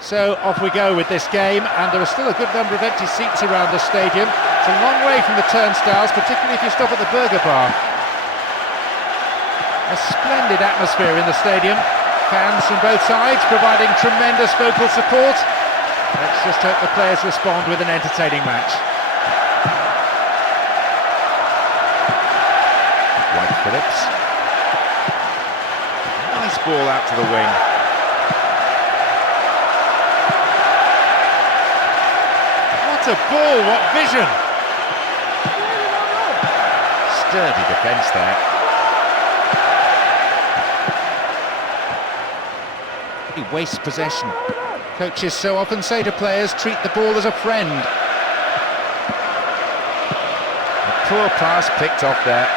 So off we go with this game, and there are still a good number of empty seats around the stadium. It's a long way from the turnstiles, particularly if you stop at the burger bar. A splendid atmosphere in the stadium. Fans from both sides providing tremendous vocal support. Let's just hope the players respond with an entertaining match. White Phillips. Nice ball out to the wing. What a ball, what vision! Sturdy defence there. He wastes possession. Coaches so often say to players, treat the ball as a friend. A poor pass picked off there.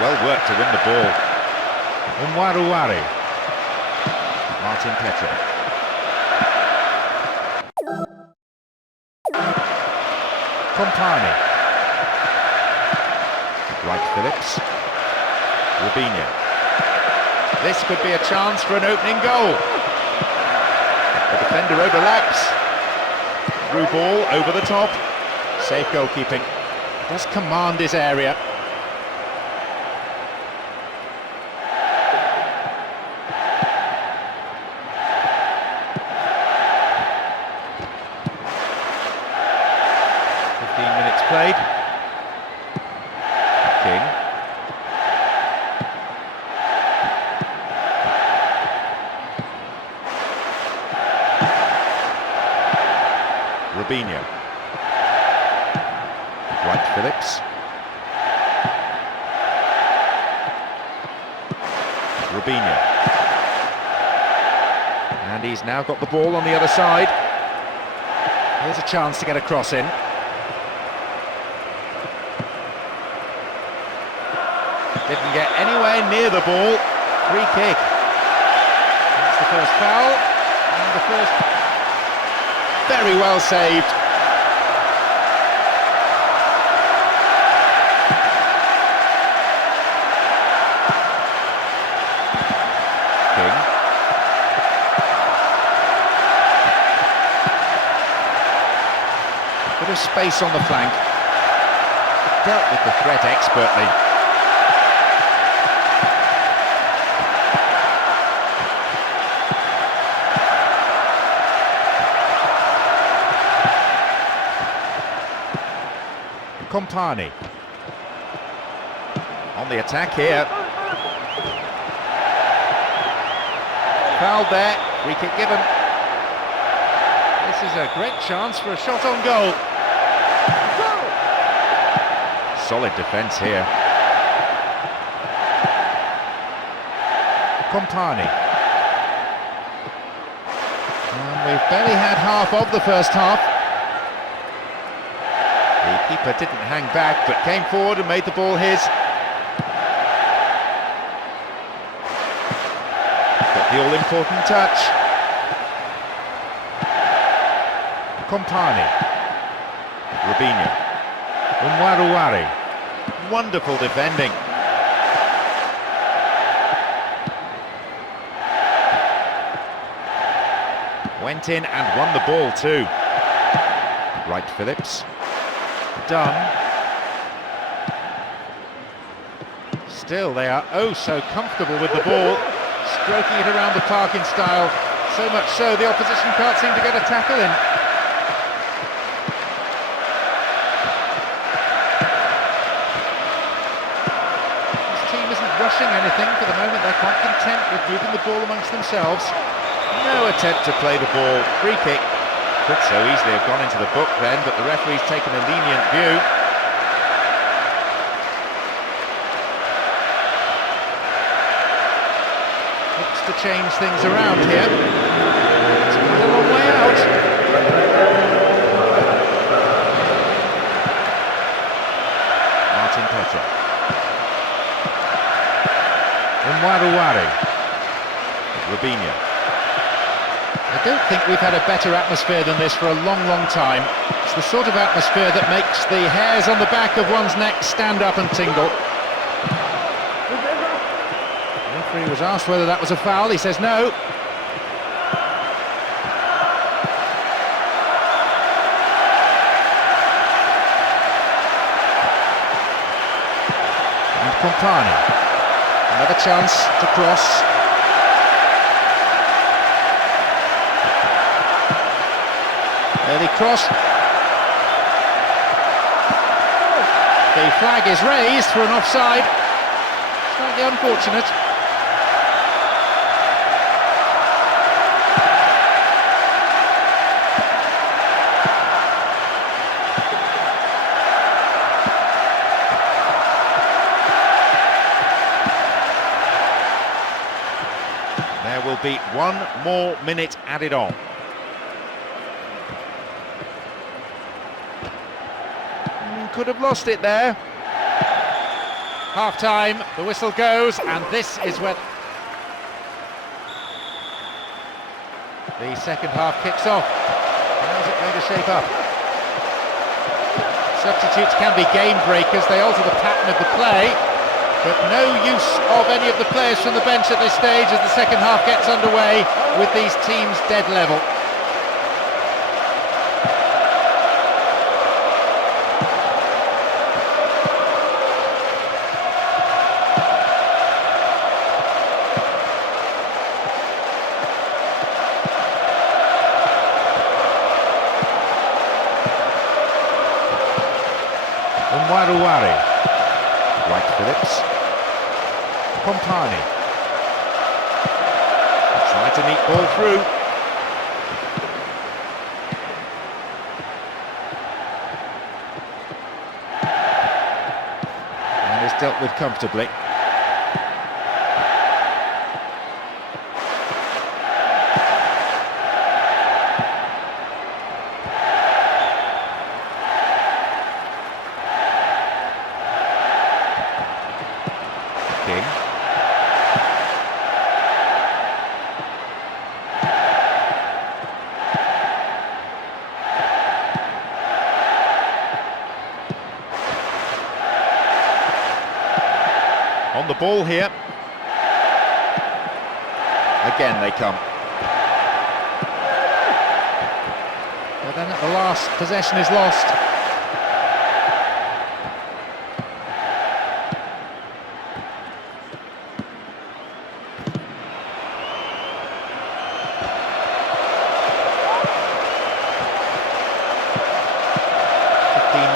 Well worked to win the ball. Umwaruwari. Martin Petrov. Kompany. Right Phillips. Rubinho. This could be a chance for an opening goal. The defender overlaps. Through ball over the top. Safe goalkeeping. Does command his area. Played. King. Rubinho. Right Phillips. Rubinho. And he's now got the ball on the other side. Here's a chance to get a cross in. Didn't get anywhere near the ball. Free kick. That's the first foul. And the first... Very well saved. King. Bit of space on the flank. Dealt with the threat expertly. Kompany on the attack here. Fouled there, free kick given. This is a great chance for a shot on goal. Solid defence here. Kompany. And we've barely had half of the first half. The keeper didn't hang back, but came forward and made the ball his. Got the all-important touch. Kompany. Rubinho. Umwaruwari. Wonderful defending. Went in and won the ball too. Right Phillips. Done. Still, they are oh so comfortable with the ball, stroking it around the park in style, so much so the opposition can't seem to get a tackle in. This team isn't rushing anything for the moment. They're quite content with moving the ball amongst themselves. No attempt to play the ball. Free kick. Could so easily have gone into the book then, but the referee's taken a lenient view. Looks to change things around here. It's quite a long way out. Martin Petrov. Umwaruwari. Rubinho. A I don't think we've had a better atmosphere than this for a long, long time. It's the sort of atmosphere that makes the hairs on the back of one's neck stand up and tingle. The referee was asked whether that was a foul. He says no. And Compani. Another chance to cross. Early cross. The flag is raised for an offside. Slightly unfortunate. There will be 1 more minute added on. Could have lost it there. Half-time, the whistle goes, and this is where the second half kicks off. How's it going to shape up? Substitutes can be game breakers, they alter the pattern of the play, but no use of any of the players from the bench at this stage as the second half gets underway with these teams dead level. Waruwari, White Phillips, Compani, tried to neat ball through. And is dealt with comfortably. King. On the ball here. Again they come. But then at the last, possession is lost.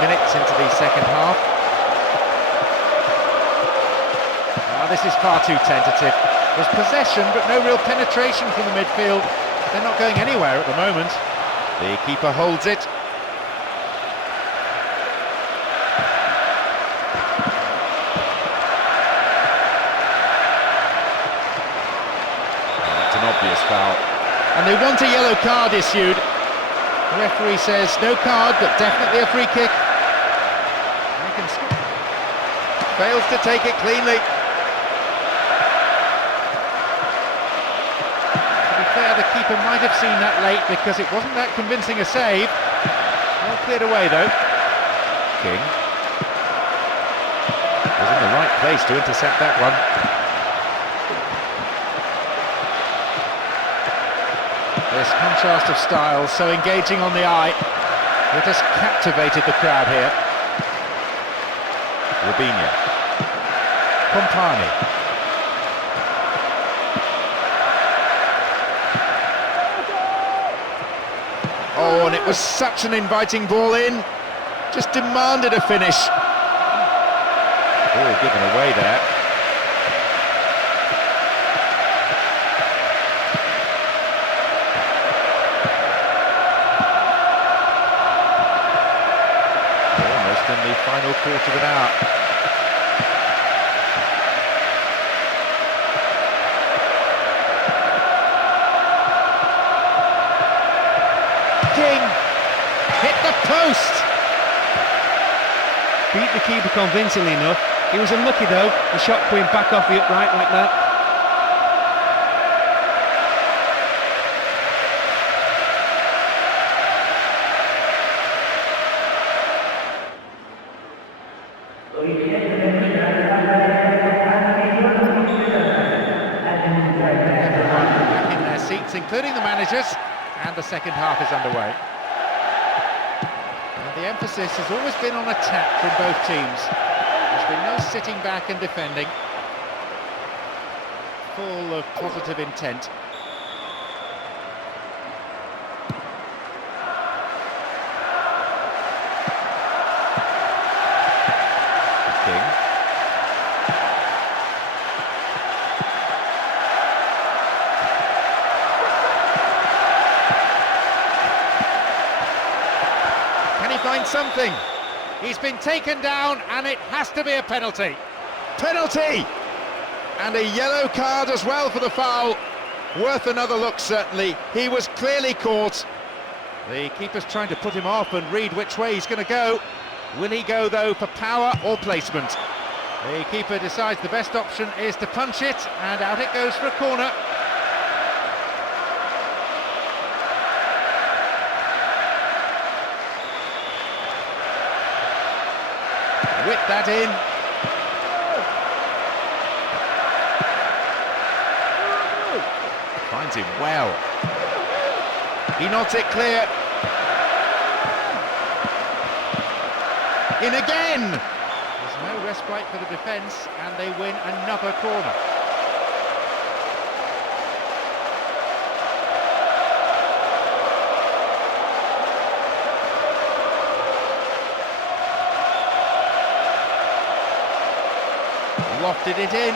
Minutes into the second half. This is far too tentative. There's possession but no real penetration from the midfield. They're not going anywhere at the moment. The keeper holds it. That's an obvious foul. And they want a yellow card issued. The referee says no card, but definitely a free kick. Fails to take it cleanly. To be fair, the keeper might have seen that late because it wasn't that convincing a save. Well cleared away though. King was in the right place to intercept that one. This contrast of styles, so engaging on the eye. It has captivated the crowd here. Robinho. Compani. Oh, and it was such an inviting ball in. Just demanded a finish. Ball given away there. Almost in the final quarter of an hour. King hit the post. Beat the keeper convincingly enough. He was unlucky though, the shot coming back off the upright like that. managers, and the second half is underway. And the emphasis has always been on attack from both teams. There's been no sitting back and defending. Full of positive intent. King. Can he find something? He's been taken down and it has to be a penalty. Penalty! And a yellow card as well for the foul. Worth another look, certainly. He was clearly caught. The keeper's trying to put him off and read which way he's going to go. Will he go, though, for power or placement? The keeper decides the best option is to punch it, and out it goes for a corner. Whip that in. Finds him well. He nods it clear. In again! There's no respite for the defence, and they win another corner. Lofted it in.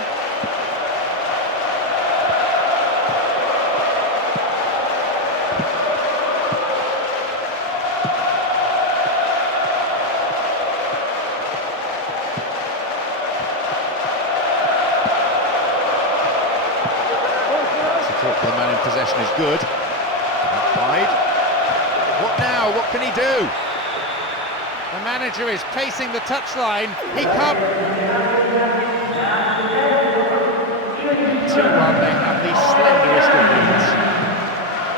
Support for the man in possession is good. Wide. What now? What can he do? The manager is pacing the touchline. He can't. 2-1, they have the slenderest of leads.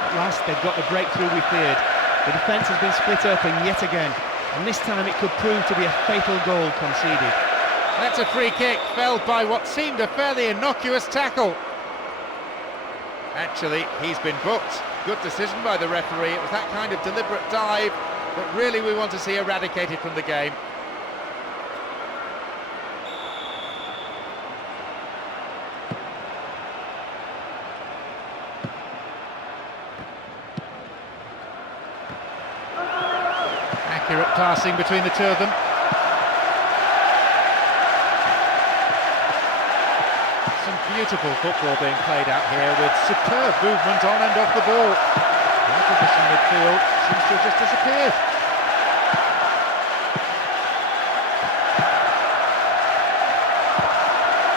At last they've got the breakthrough we feared. The defence has been split open yet again, and this time it could prove to be a fatal goal conceded. That's a free kick, felled by what seemed a fairly innocuous tackle. Actually, he's been booked. Good decision by the referee. It was that kind of deliberate dive that really we want to see eradicated from the game. Accurate passing between the two of them. Some beautiful football being played out here with superb movement on and off the ball. The opposition midfield seems to have just disappeared.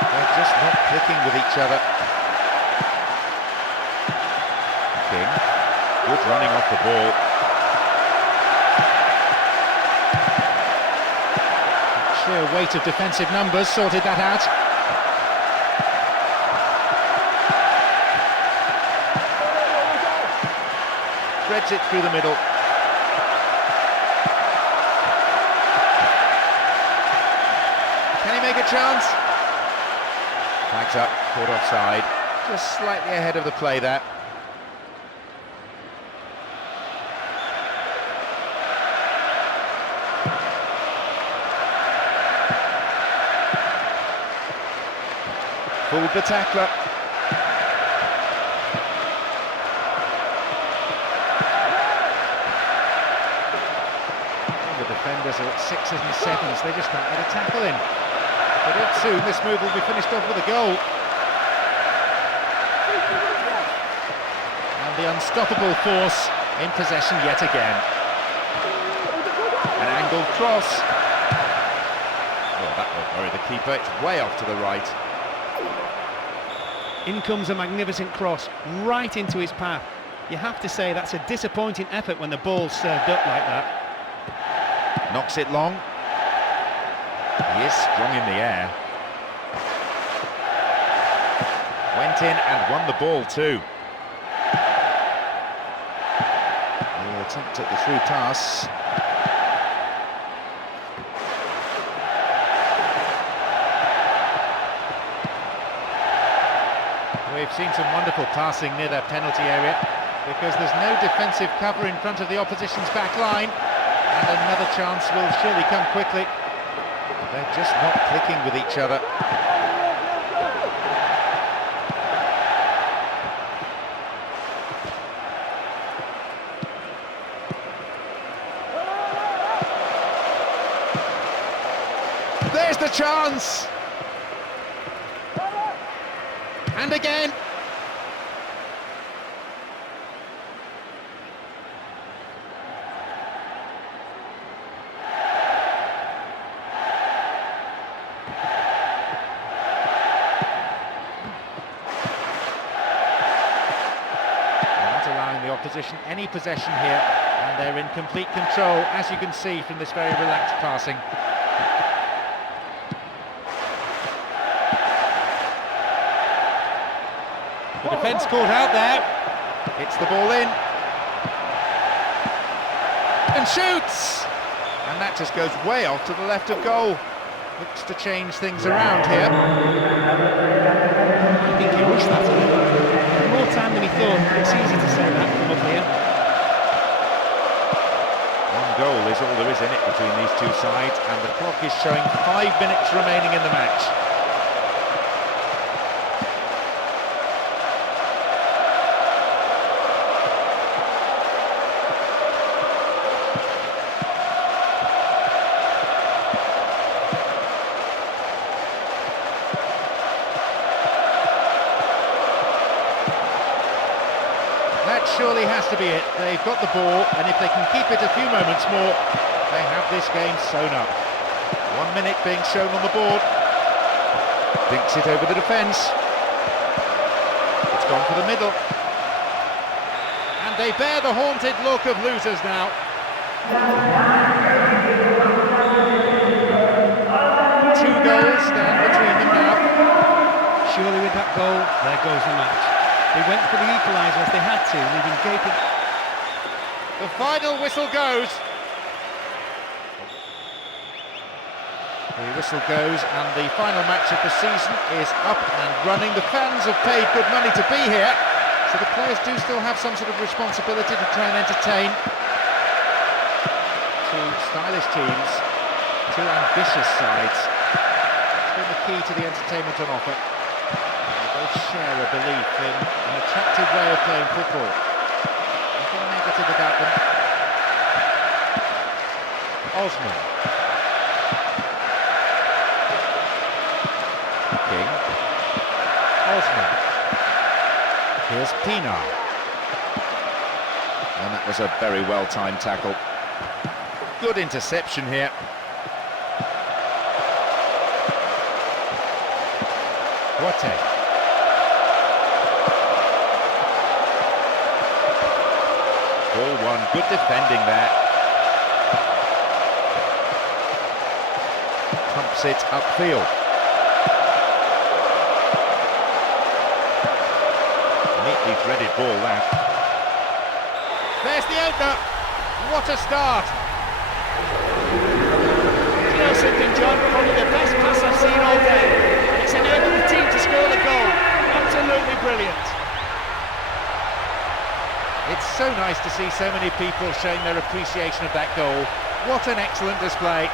They're just not clicking with each other. King, good running off the ball. Sheer weight of defensive numbers sorted that out. Threads it through the middle. Can he make a chance? Flags up, caught offside. Just slightly ahead of the play there. Pulled the tackler. The defenders are at 6s and 7s, they just can't get a tackle in. But not soon, this move will be finished off with a goal. And the unstoppable force in possession yet again. An angled cross. Well, that won't worry the keeper, it's way off to the right. In comes a magnificent cross, right into his path. You have to say that's a disappointing effort when the ball's served up like that. Knocks it long. He is strong in the air. Went in and won the ball too. The attempt at the through pass. We've seen some wonderful passing near their penalty area. because there's no defensive cover in front of the opposition's back line, and another chance will surely come quickly. They're just not clicking with each other. There's the chance! And again! Not allowing the opposition any possession here, and they're in complete control, as you can see from this very relaxed passing. The defence caught out there. Hits the ball in. And shoots! And that just goes way off to the left of goal. Looks to change things around here. I think he rushed that a little. More time than he thought. It's easy to say that from up here. One goal is all there is in it between these two sides, and the clock is showing 5 minutes remaining in the match. That surely has to be it. They've got the ball, and if they can keep it a few moments more, they have this game sewn up. 1 minute being shown on the board. Dinks it over the defence. It's gone for the middle. And they bear the haunted look of losers now. 2 goals stand between them now. Surely with that goal, there goes the match. They went for the equaliser as they had to, leaving gaping. The final whistle goes. The whistle goes, and the final match of the season is up and running. The fans have paid good money to be here, so the players do still have some sort of responsibility to try and entertain. Two stylish teams, two ambitious sides. It's been the key to the entertainment on offer. Share a belief in an attractive way of playing football. Nothing negative about them. Osman. King. Osman. Here's Pienaar. And that was a very well-timed tackle. Good interception here. Boateng. Ball one, good defending there. Pumps it upfield. Neatly threaded ball that. There's the opener. What a start. You know something, John? Probably the best pass I've seen all day. It's enabled the team to score the goal. Absolutely brilliant. It's so nice to see so many people showing their appreciation of that goal. What an excellent display.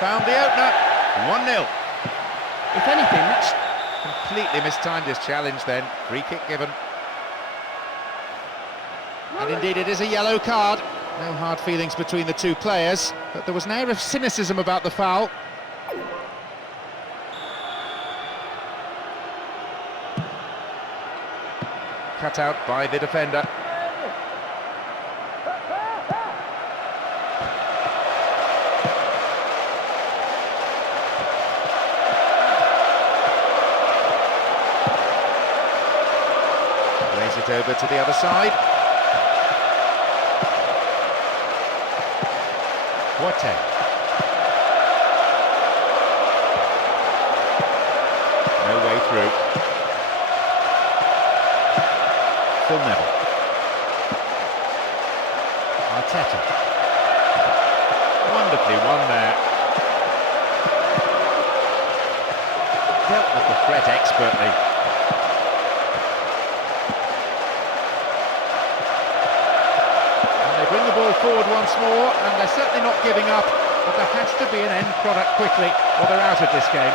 Found the opener, 1-0. If anything, that's completely mistimed his challenge then. Free kick given. And indeed it is a yellow card. No hard feelings between the two players, but there was an air of cynicism about the foul. Cut out by the defender. It over to the other side. Boite. No way through. Full Neville. Arteta. Wonderfully won there. Dealt with the threat expertly. And they bring the ball forward once more, and they're certainly not giving up, but there has to be an end product quickly, or they're out of this game.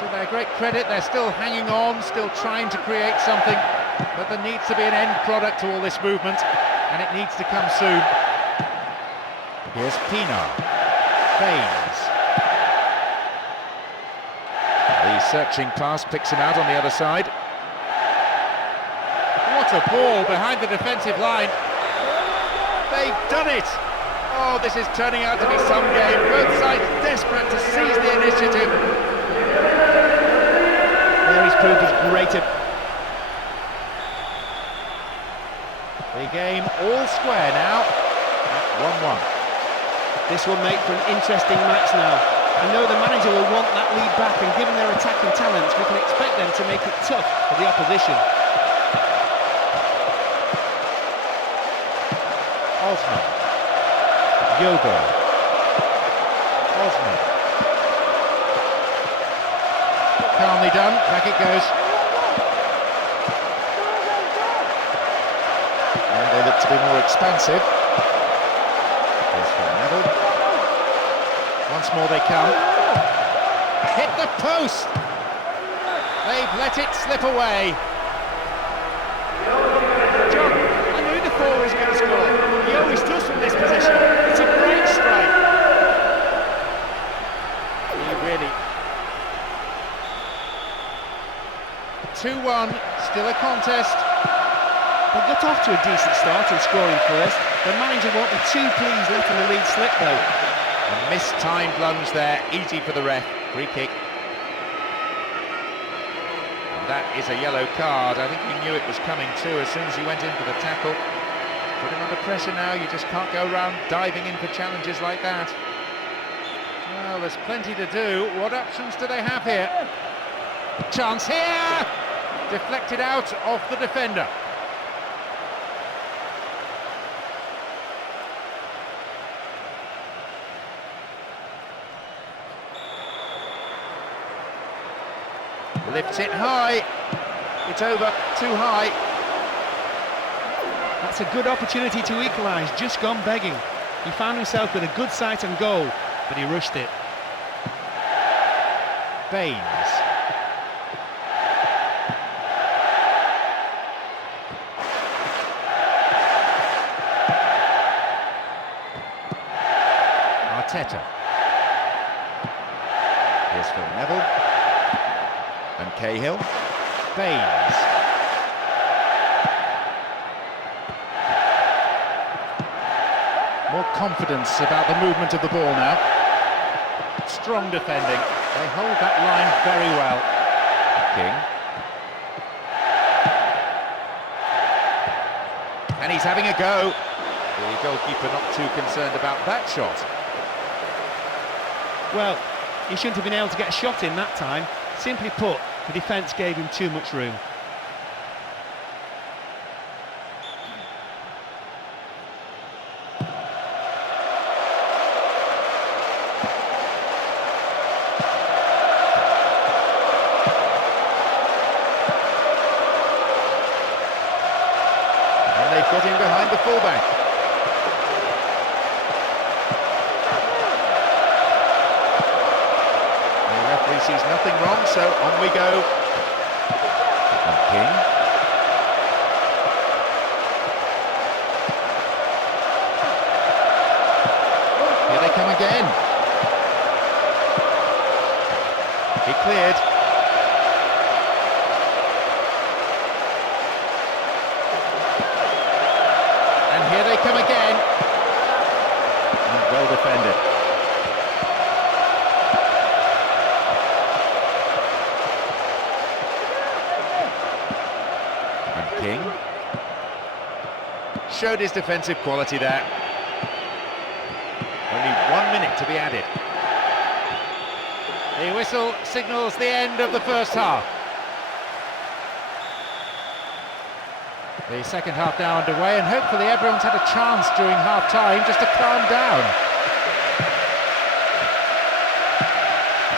To their great credit, they're still hanging on, still trying to create something, but there needs to be an end product to all this movement, and it needs to come soon. Here's Pienaar. Baines. The searching pass picks him out on the other side. What a ball behind the defensive line. They've done it! Oh, this is turning out to be some game. Both sides desperate to seize the initiative. There he's proved his greater. The game all square now at 1-1. This will make for an interesting match now. I know the manager will want that lead back, and given their attacking talents, we can expect them to make it tough for the opposition. Osman. Yogo. Osman. Calmly done, back it goes. And they look to be more expansive. Here's Phil Neville. Once more they come. Hit the post! They've let it slip away. John, I knew the forward was going to score. He always does from this position. It's a great strike. He really... 2-1, still a contest. They got off to a decent start in scoring first. The manager won't be too pleased letting the lead slip though. A mistimed lunge there, easy for the ref. Free kick. And that is a yellow card. I think he knew it was coming too as soon as he went in for the tackle. Put him under pressure now, you just can't go around diving in for challenges like that. Well, there's plenty to do. What options do they have here? Chance here! Deflected out of the defender. Lifts it high. It's over, too high. That's a good opportunity to equalise, just gone begging. He found himself with a good sight and goal, but he rushed it. Baines. Arteta. Here's Phil Neville. And Cahill. Baines. More confidence about the movement of the ball now. Strong defending. They hold that line very well. King. And he's having a go. The goalkeeper not too concerned about that shot. Well, he shouldn't have been able to get a shot in that time. Simply put, the defence gave him too much room. And they've got him behind the fullback. He sees nothing wrong, so on we go. And King. Here they come again. He cleared. And here they come again. And well defended. King. showed his defensive quality there. Only 1 minute to be added. The whistle signals the end of the first half. The second half now underway, and hopefully everyone's had a chance during half-time just to calm down.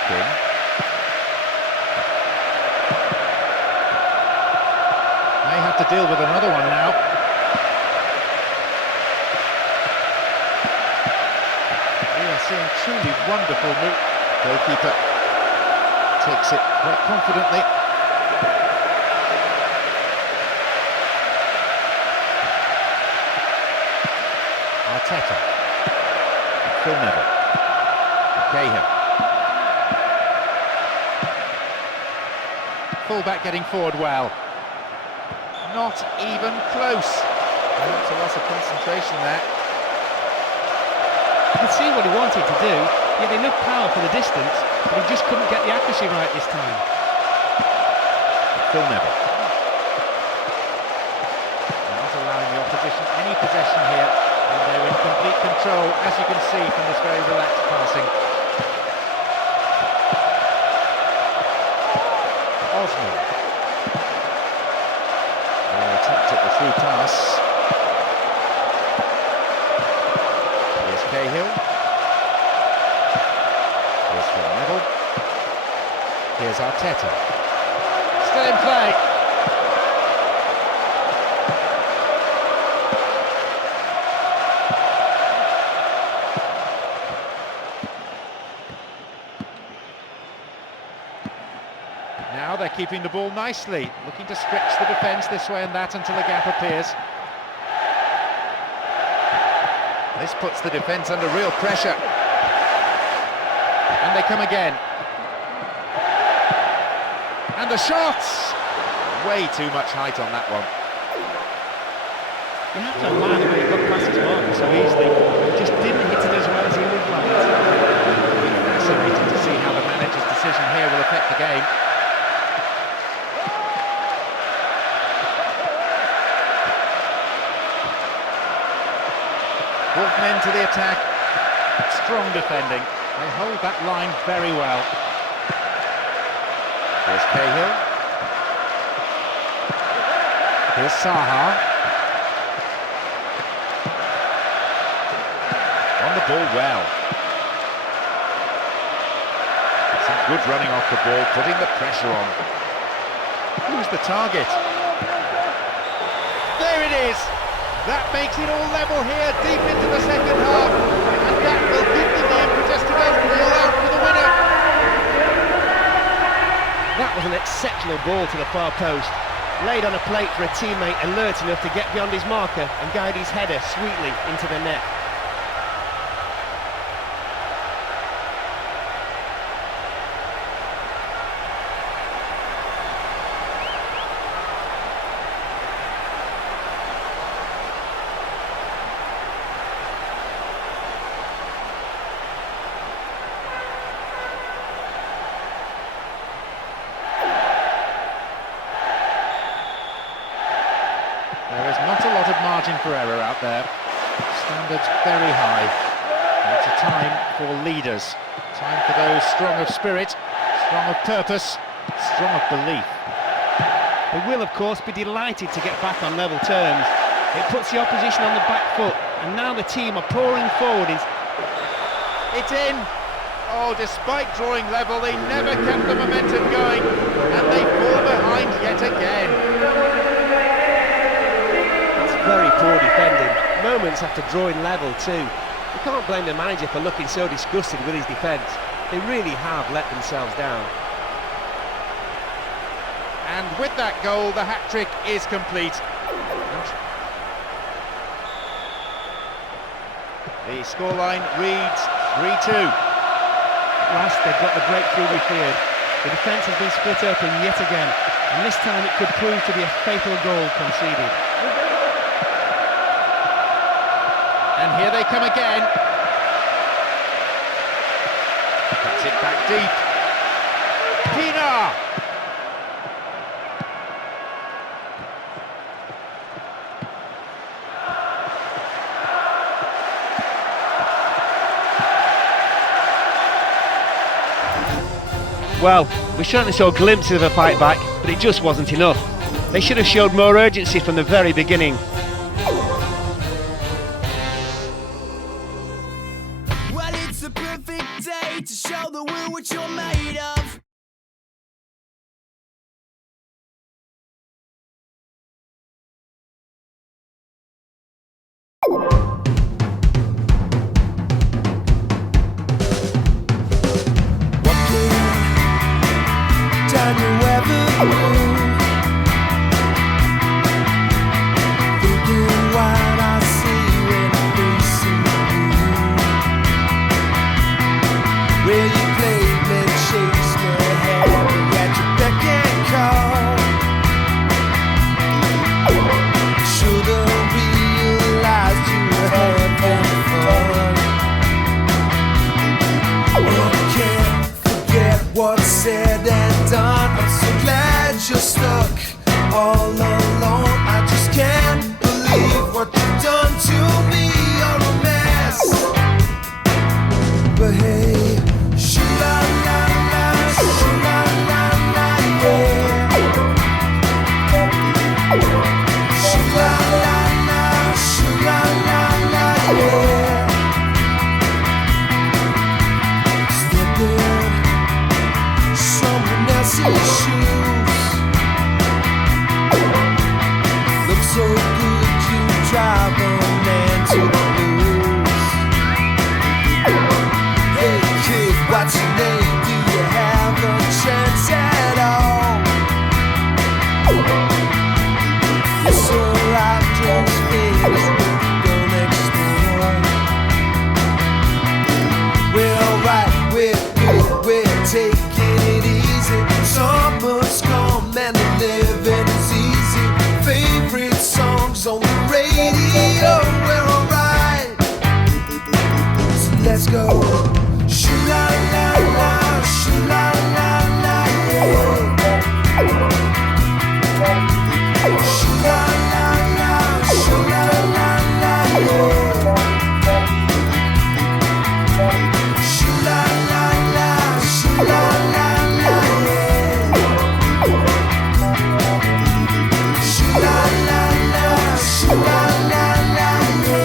King. May have to deal with another one now. We are seeing truly wonderful move. Goalkeeper takes it quite confidently. Arteta. Phil Neville. Cahill. Fullback getting forward well. Not even close. Perhaps a loss of concentration there. You could see what he wanted to do. He had enough power for the distance, but he just couldn't get the accuracy right this time. Phil Neville. They're not allowing the opposition any possession here, and they're in complete control, as you can see from this very relaxed passing. Osman. Well attacked at the through pass. Here's Cahill. Here's Phil Neville. Here's Arteta. Still in play. Now they're keeping the ball nicely, looking to stretch the defence this way and that until a gap appears. This puts the defence under real pressure. And they come again. And the shots! Way too much height on that one. You have to admire the way he got past his marker so easily. He just didn't hit it as well as he would like. It'll be fascinating to see how the manager's decision here will affect the game. Both men to the attack. Strong defending. They hold that line very well. Here's Cahill. Here's Saha. On the ball well. Some good running off the ball, putting the pressure on. Who's the target? There it is! That makes it all level here, deep into the second half. And that will give them the impetus to go all out for the winner. That was an exceptional ball to the far post. Laid on a plate for a teammate alert enough to get beyond his marker and guide his header sweetly into the net. There is not a lot of margin for error out there. Standards very high. And it's a time for leaders. Time for those strong of spirit, strong of purpose, strong of belief. They will, of course, be delighted to get back on level terms. It puts the opposition on the back foot, and now the team are pouring forward. It's in! Oh, despite drawing level, they never kept the momentum going, and they fall behind yet again. Very poor defending, moments after drawing level too. You can't blame the manager for looking so disgusted with his defence. They really have let themselves down. And with that goal, the hat-trick is complete. The scoreline reads 3-2. Last, they've got the breakthrough we feared. The defence has been split open yet again, and this time it could prove to be a fatal goal conceded. And here they come again. Cuts it back deep. Pina! Well, we certainly saw glimpses of a fight back, but it just wasn't enough. They should have showed more urgency from the very beginning. Well, it's a perfect day to show the world what you're made of. Down your avenue, thinking what I see when I'm facing you. Where you played me, chased me, had me at your beck and call. Should've realized you were having fun. I can't forget what's said and done. I'm so glad you're stuck all alone. I just can't believe what you've done to me. You're a mess. But hey, shoo-la-la-la, shoo-la-la-la, yeah. Shoo-la-la-la, shoo-la-la-la, yeah. Step in someone else's shoes. Look so good, you drive a man to the blues. Hey kid, what's your name? Do you have a chance at all? It's alright, just finish with the girl next door. We're alright, we're taking it easy. Summer's come and the living is easy. Favorite songs on the radio. We're alright, so let's go. Shoo-la-la-la, shoo-la-la-la, yeah. Shoo-la-la-la, shoo-la-la-la, yeah. Shoo-la-la-la, shoo-la-la-la, yeah. Shoo-la-la-la, shoo-la-la-la, yeah.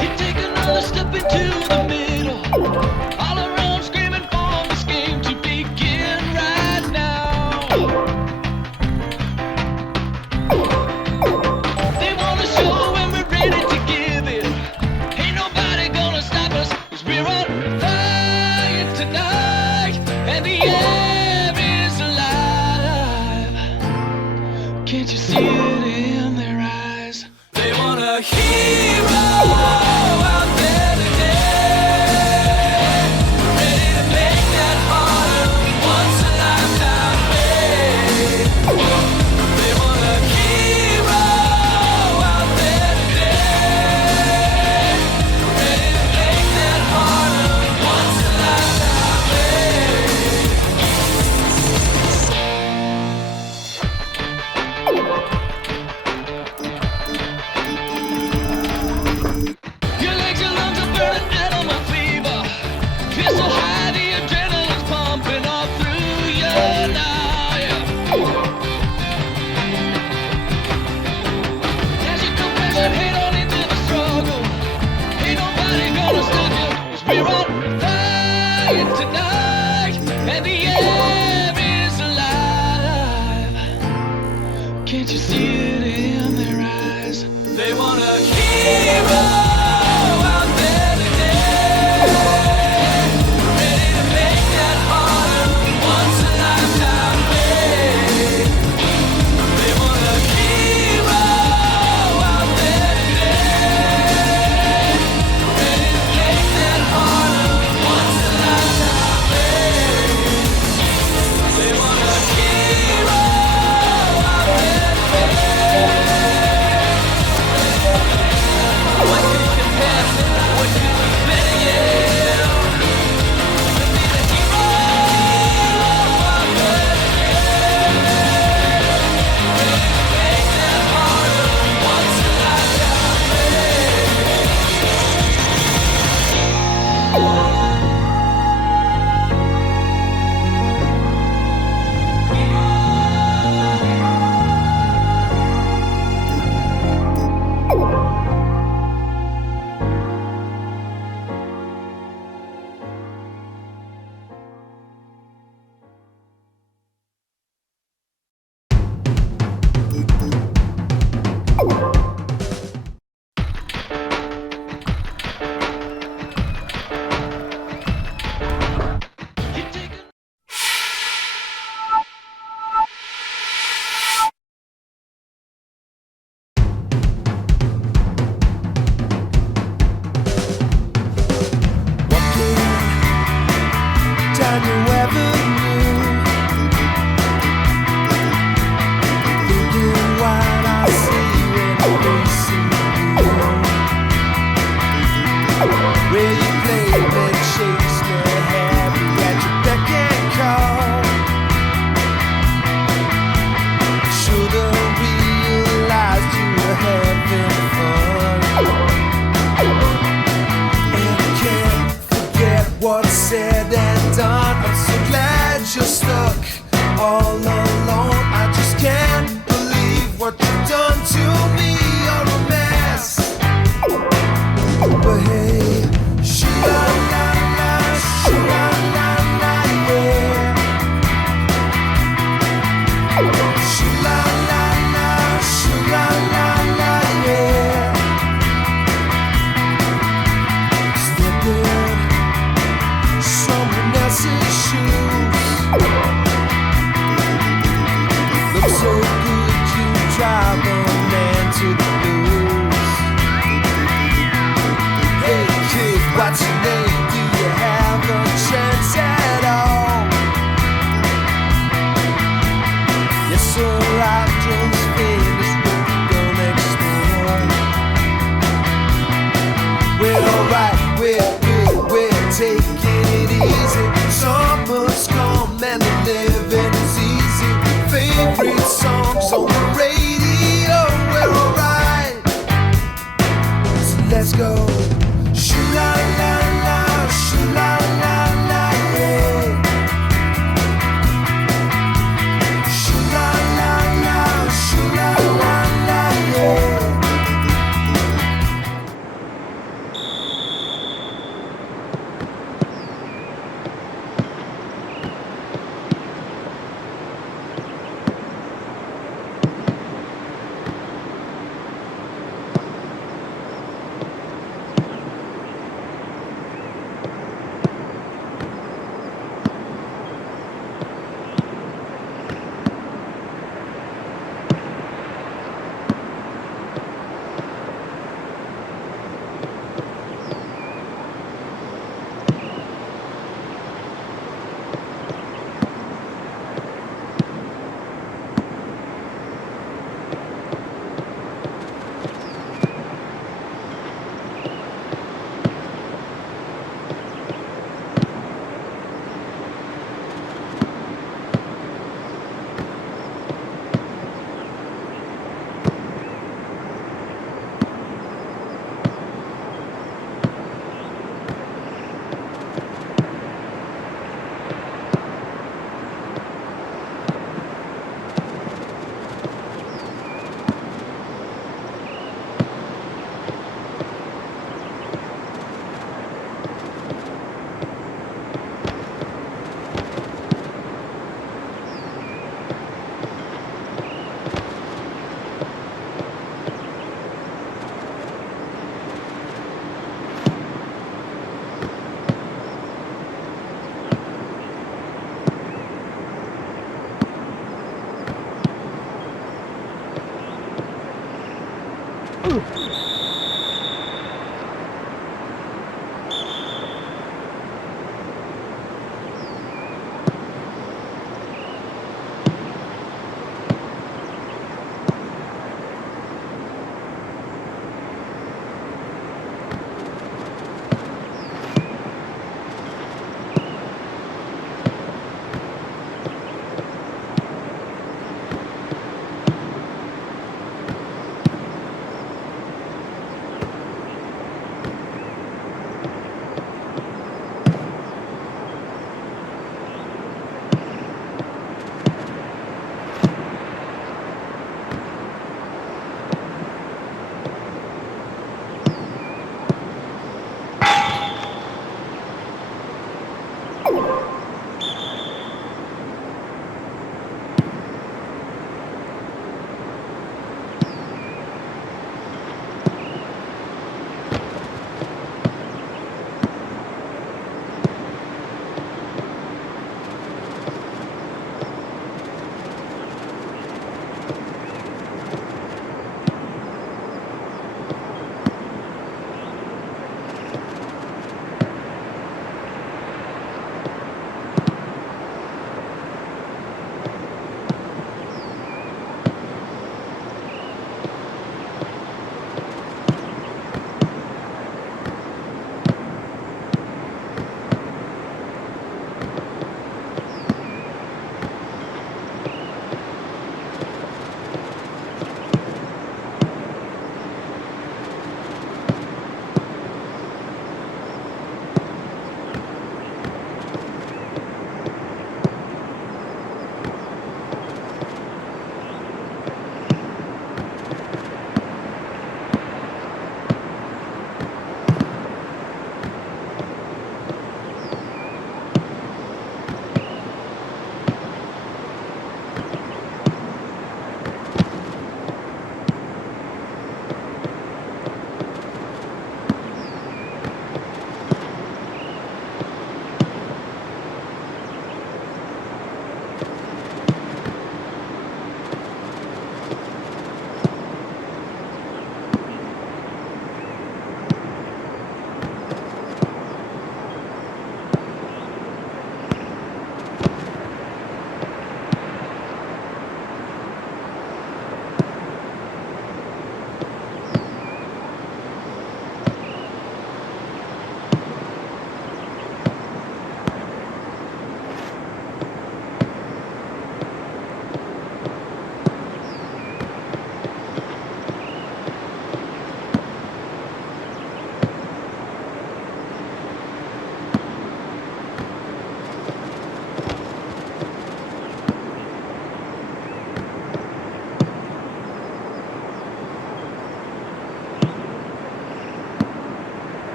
You take another step into the middle, all around screaming for this game to begin right now. They wanna show when we're ready to give it. Ain't nobody gonna stop us, 'cause we're on fire tonight, and the air is alive. Can't you see it in their eyes? They want a hero out there today, ready to make that harder, once a lifetime wait. They want a hero out there today, ready to make that harder, once a lifetime we're on fire tonight, and the air is alive. Can't you see it in their eyes? They want a hero out there today, ready to make that heart once a lifetime wait. They want a hero out there today, ready to make that heart once a lifetime wait. They want a hero out there today. What could compare? What could be better? Yeah, to be the hero out there today, ready to make that heart once a lifetime down your avenue, thinking what I see when I'm facing you. Where you play me, chase me, have me at your beck and call. Should've realized you were having fun, and I can't forget what's said and done. I'm so glad you're stuck all alone. I just can't believe what you've done to me. You're a mess. But hey, shoo-la-la-la, shoo-la-la-la, yeah. Shoo-la-la-la, shoo-la-la-la, yeah. Step in someone else's shoes. Look so good, you drive a man to the blue.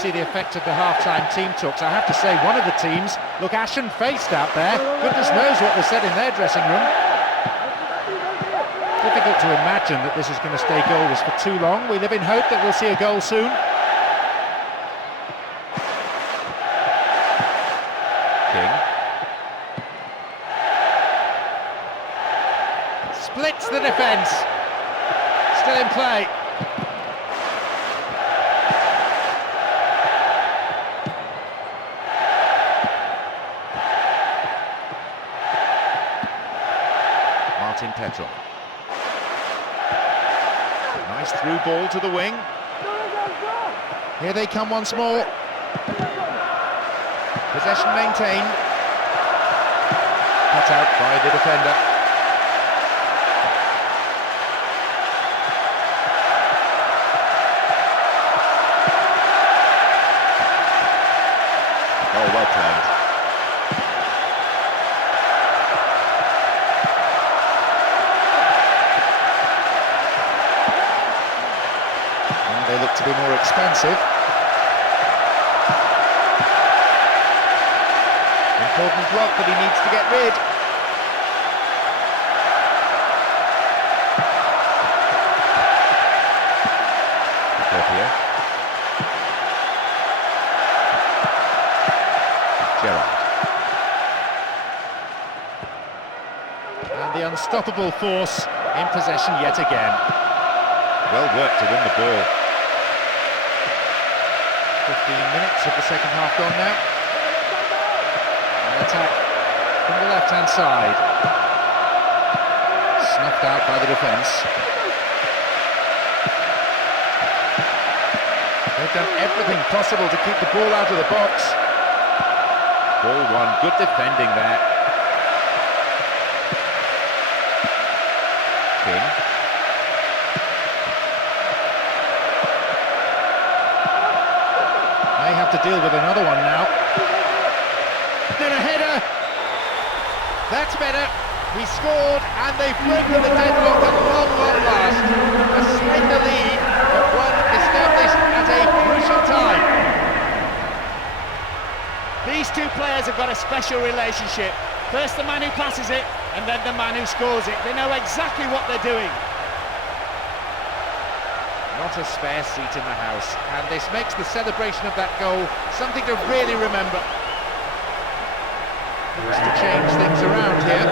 see the effect of the half-time team talks. I have to say, one of the teams look ashen-faced out there. Goodness knows what was said in their dressing room. Difficult to imagine that this is going to stay goalless for too long. We live in hope that we'll see a goal soon. King. Splits the defence. Still in play. Martin Petrov. Nice through ball to the wing. Here they come once more. Possession maintained. Cut out by the defender. Oh, well played. They look to be more expensive. Important block that he needs to get rid. Here. Gerrard. And the unstoppable force in possession yet again. Well worked to win the ball. 15 minutes of the second half gone now. An attack from the left-hand side. Snuffed out by the defence. They've done everything possible to keep the ball out of the box. Ball won, good defending there. King. May have to deal with another one now. Then a header. That's better. He scored and they've broken the deadlock at long last. A slender lead, but one established at a crucial time. These two players have got a special relationship. First the man who passes it, and then the man who scores it. They know exactly what they're doing. Not a spare seat in the house, and this makes the celebration of that goal something to really remember. Looks to change things around here.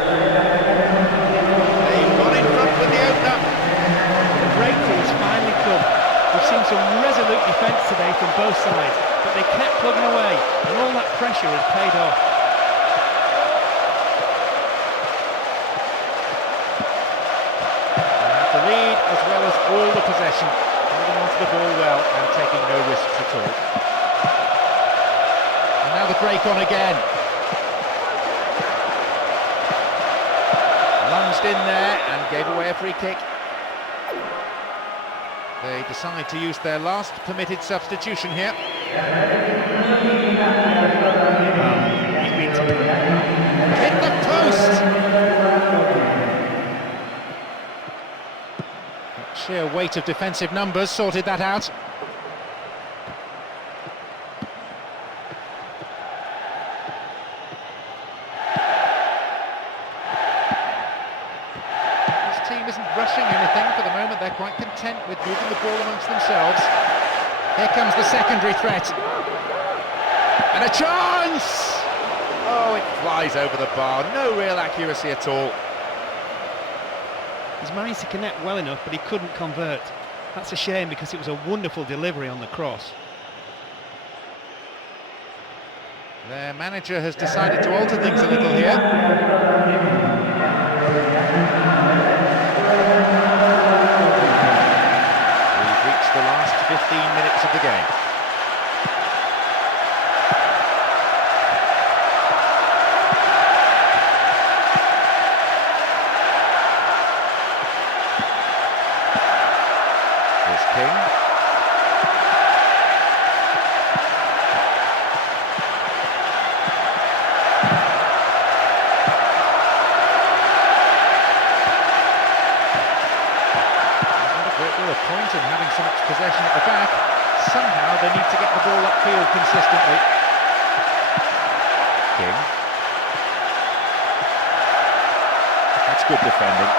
They've gone in front with the opener. The breakthrough's finally come. We've seen some resolute defence today from both sides, but they kept plugging away, and all that pressure has paid off. They have the lead as well as all the possession, holding onto the ball well and taking no risks at all. And now the break on again. Lunged in there and gave away a free kick. They decide to use their last permitted substitution here. Hit the post! That sheer weight of defensive numbers sorted that out. Team isn't rushing anything for the moment. They're quite content with moving the ball amongst themselves. Here comes the secondary threat. And a chance! Oh, it flies over the bar. No real accuracy at all. He's managed to connect well enough, but he couldn't convert. That's a shame because it was a wonderful delivery on the cross. Their manager has decided to alter things a little here. We've reached the last 15 minutes of the game. Here's King. Point in having so much possession at the back. Somehow they consistently. King. That's good defending.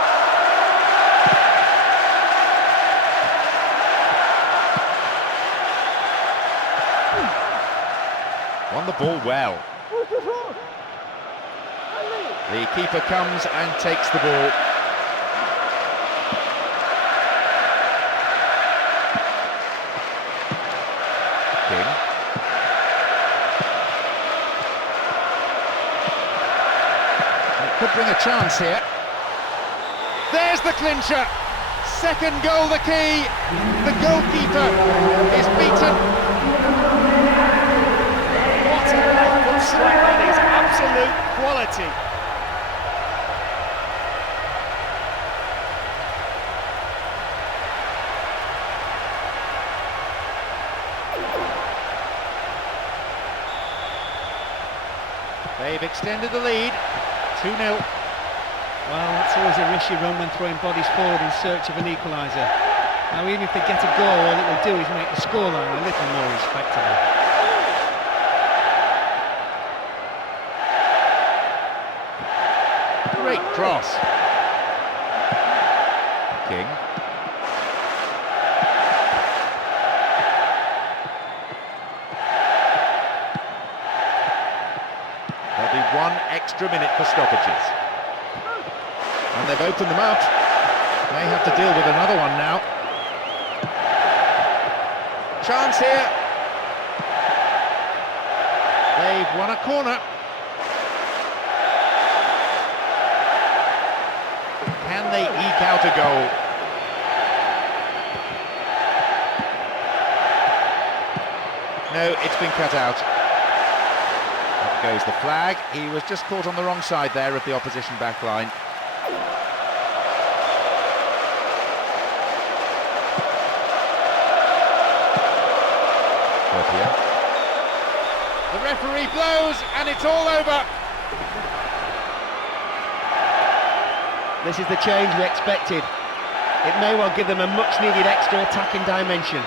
Won the ball well. The keeper comes and takes the ball. King. It could bring a chance here. There's the clincher. Second goal the key. The goalkeeper is beaten. What a left foot strike that is, absolute quality. They've extended the lead. 2-0. Well, that's always a risk you run when throwing bodies forward in search of an equaliser. Now, even if they get a goal, all it will do is make the scoreline a little more respectable. Great cross. King. There'll be 1 extra minute for stoppages. And they've opened them up. May have to deal with another one now. Chance here. They've won a corner. Can they eke out a goal? No, it's been cut out. Up goes the flag. He was just caught on the wrong side there of the opposition back line. The referee blows and it's all over. This is the change we expected. It may well give them a much-needed extra attacking dimension.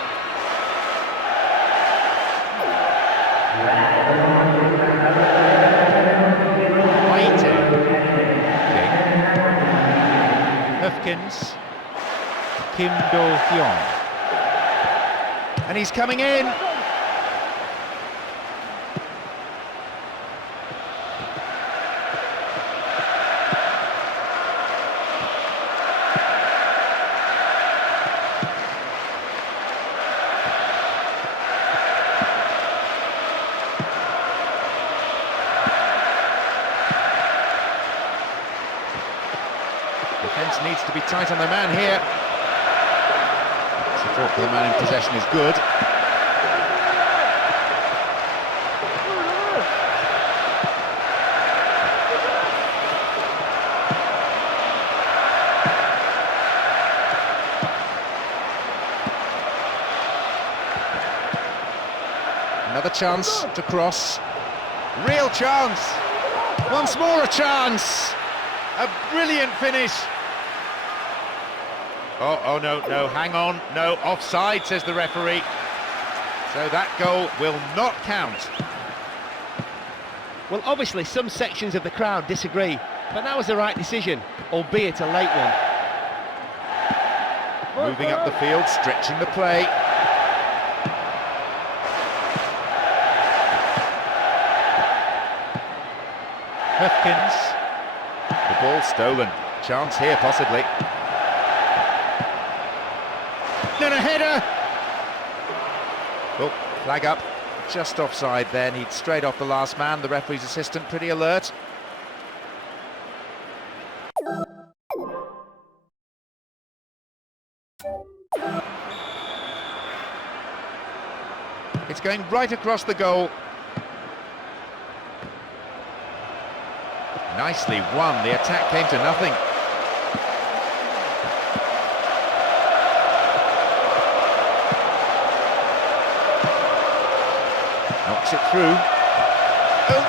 Hufkins, Kim Do-hyun, and he's coming in. Defence needs to be tight on the man here. Support for the man in possession is good. Another chance to cross. Real chance. Once more a chance. A brilliant finish. Oh, no, hang on. No, offside, says the referee. So that goal will not count. Well, obviously, some sections of the crowd disagree, but that was the right decision, albeit a late one. Moving up the field, stretching the play. Hufkins. The ball stolen. Chance here, possibly. Then a header! Oh, flag up. Just offside there, and he'd straight off the last man. The referee's assistant pretty alert. It's going right across the goal. Nicely won. The attack came to nothing. Knocks it through. Oh.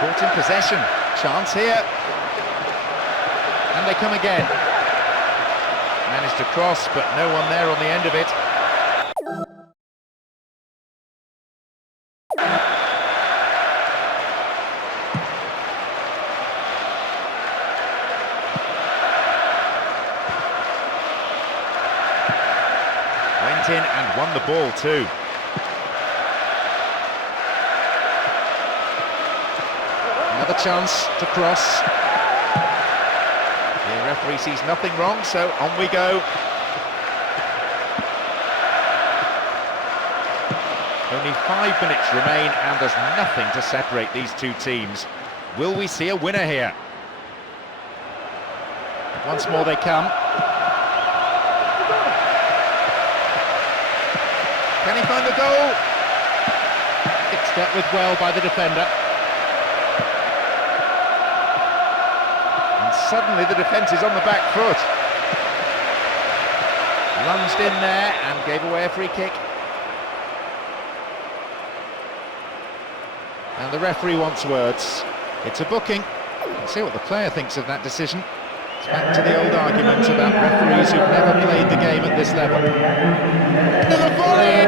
Caught in possession. Chance here. they come again. Managed to cross, but no one there on the end of it. Went in and won the ball too. Another chance to cross. The referee sees nothing wrong, so on we go. Only 5 minutes remain and there's nothing to separate these two teams. Will we see a winner here? Once more they come. Can he find the goal? It's dealt with well by the defender. And suddenly the defence is on the back foot. Lunged in there and gave away a free kick. And the referee wants words. It's a booking. Let's see what the player thinks of that decision. It's back to the old argument about referees who've never played the game at this level. Another volley!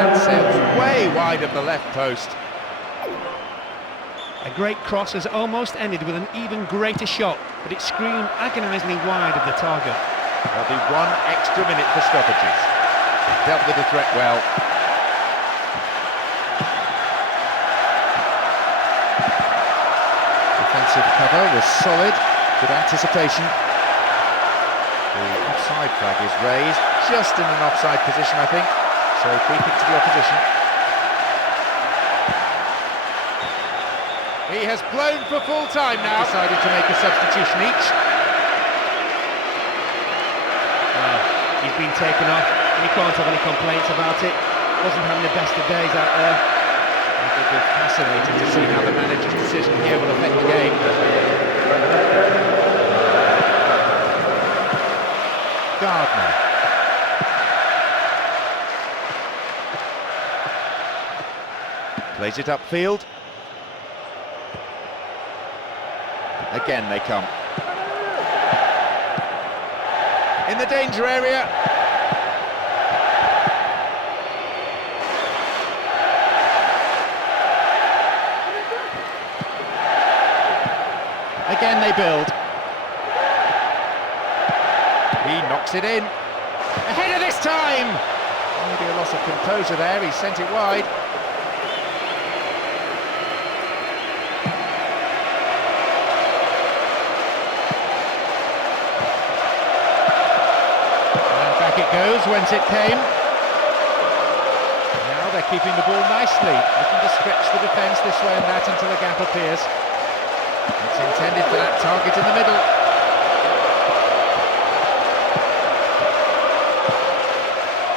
That sails way wide of the left post. A great cross has almost ended with an even greater shot, but it screamed agonisingly wide of the target. There'll be 1 extra minute for stoppages. Dealt with the threat well. Defensive cover was solid. Good anticipation. The offside flag is raised, just in an offside position, I think. So free kick to the opposition. He has blown for full time now. Decided to make a substitution each. Well, he's been taken off, and he can't have any complaints about it. Wasn't having the best of days out there. It will be fascinating to see how the manager's decision here will affect the game. Gardner. Plays it upfield. Again they come. In the danger area. Again they build. He knocks it in. Ahead of this time! Maybe a loss of composure there, he sent it wide. And back it goes, whence it came. Now they're keeping the ball nicely, looking to stretch the defence this way and that until a gap appears. It's intended for that target in the middle.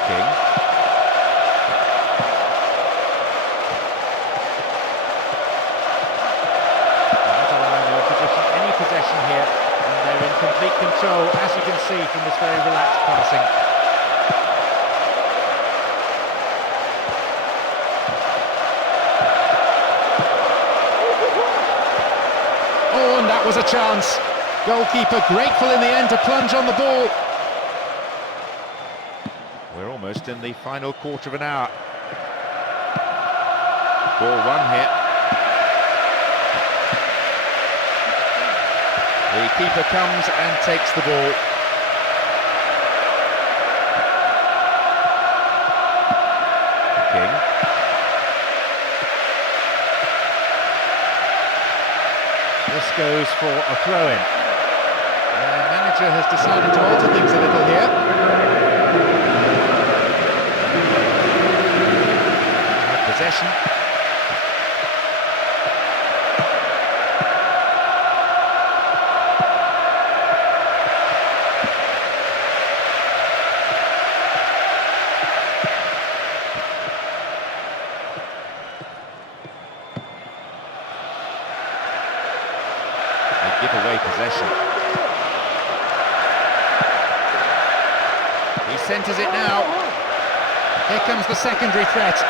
King. Not allowing the opposition any possession here, and they're in complete control, as you can see from this very relaxed passing. Oh, and that was a chance. Goalkeeper grateful in the end to plunge on the ball. We're almost in the final quarter of an hour. Ball one here. The keeper comes and takes the ball. King. This goes for a throw-in. The manager has decided to alter things a little here. Possession. They give away possession. He centres it now. Here comes the secondary threat.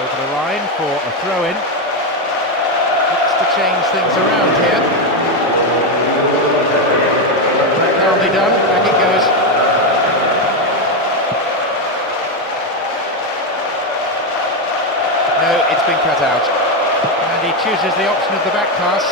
Over the line, for a throw-in. Looks to change things around here. Calmly done, back it goes. No, it's been cut out. And he chooses the option of the back pass.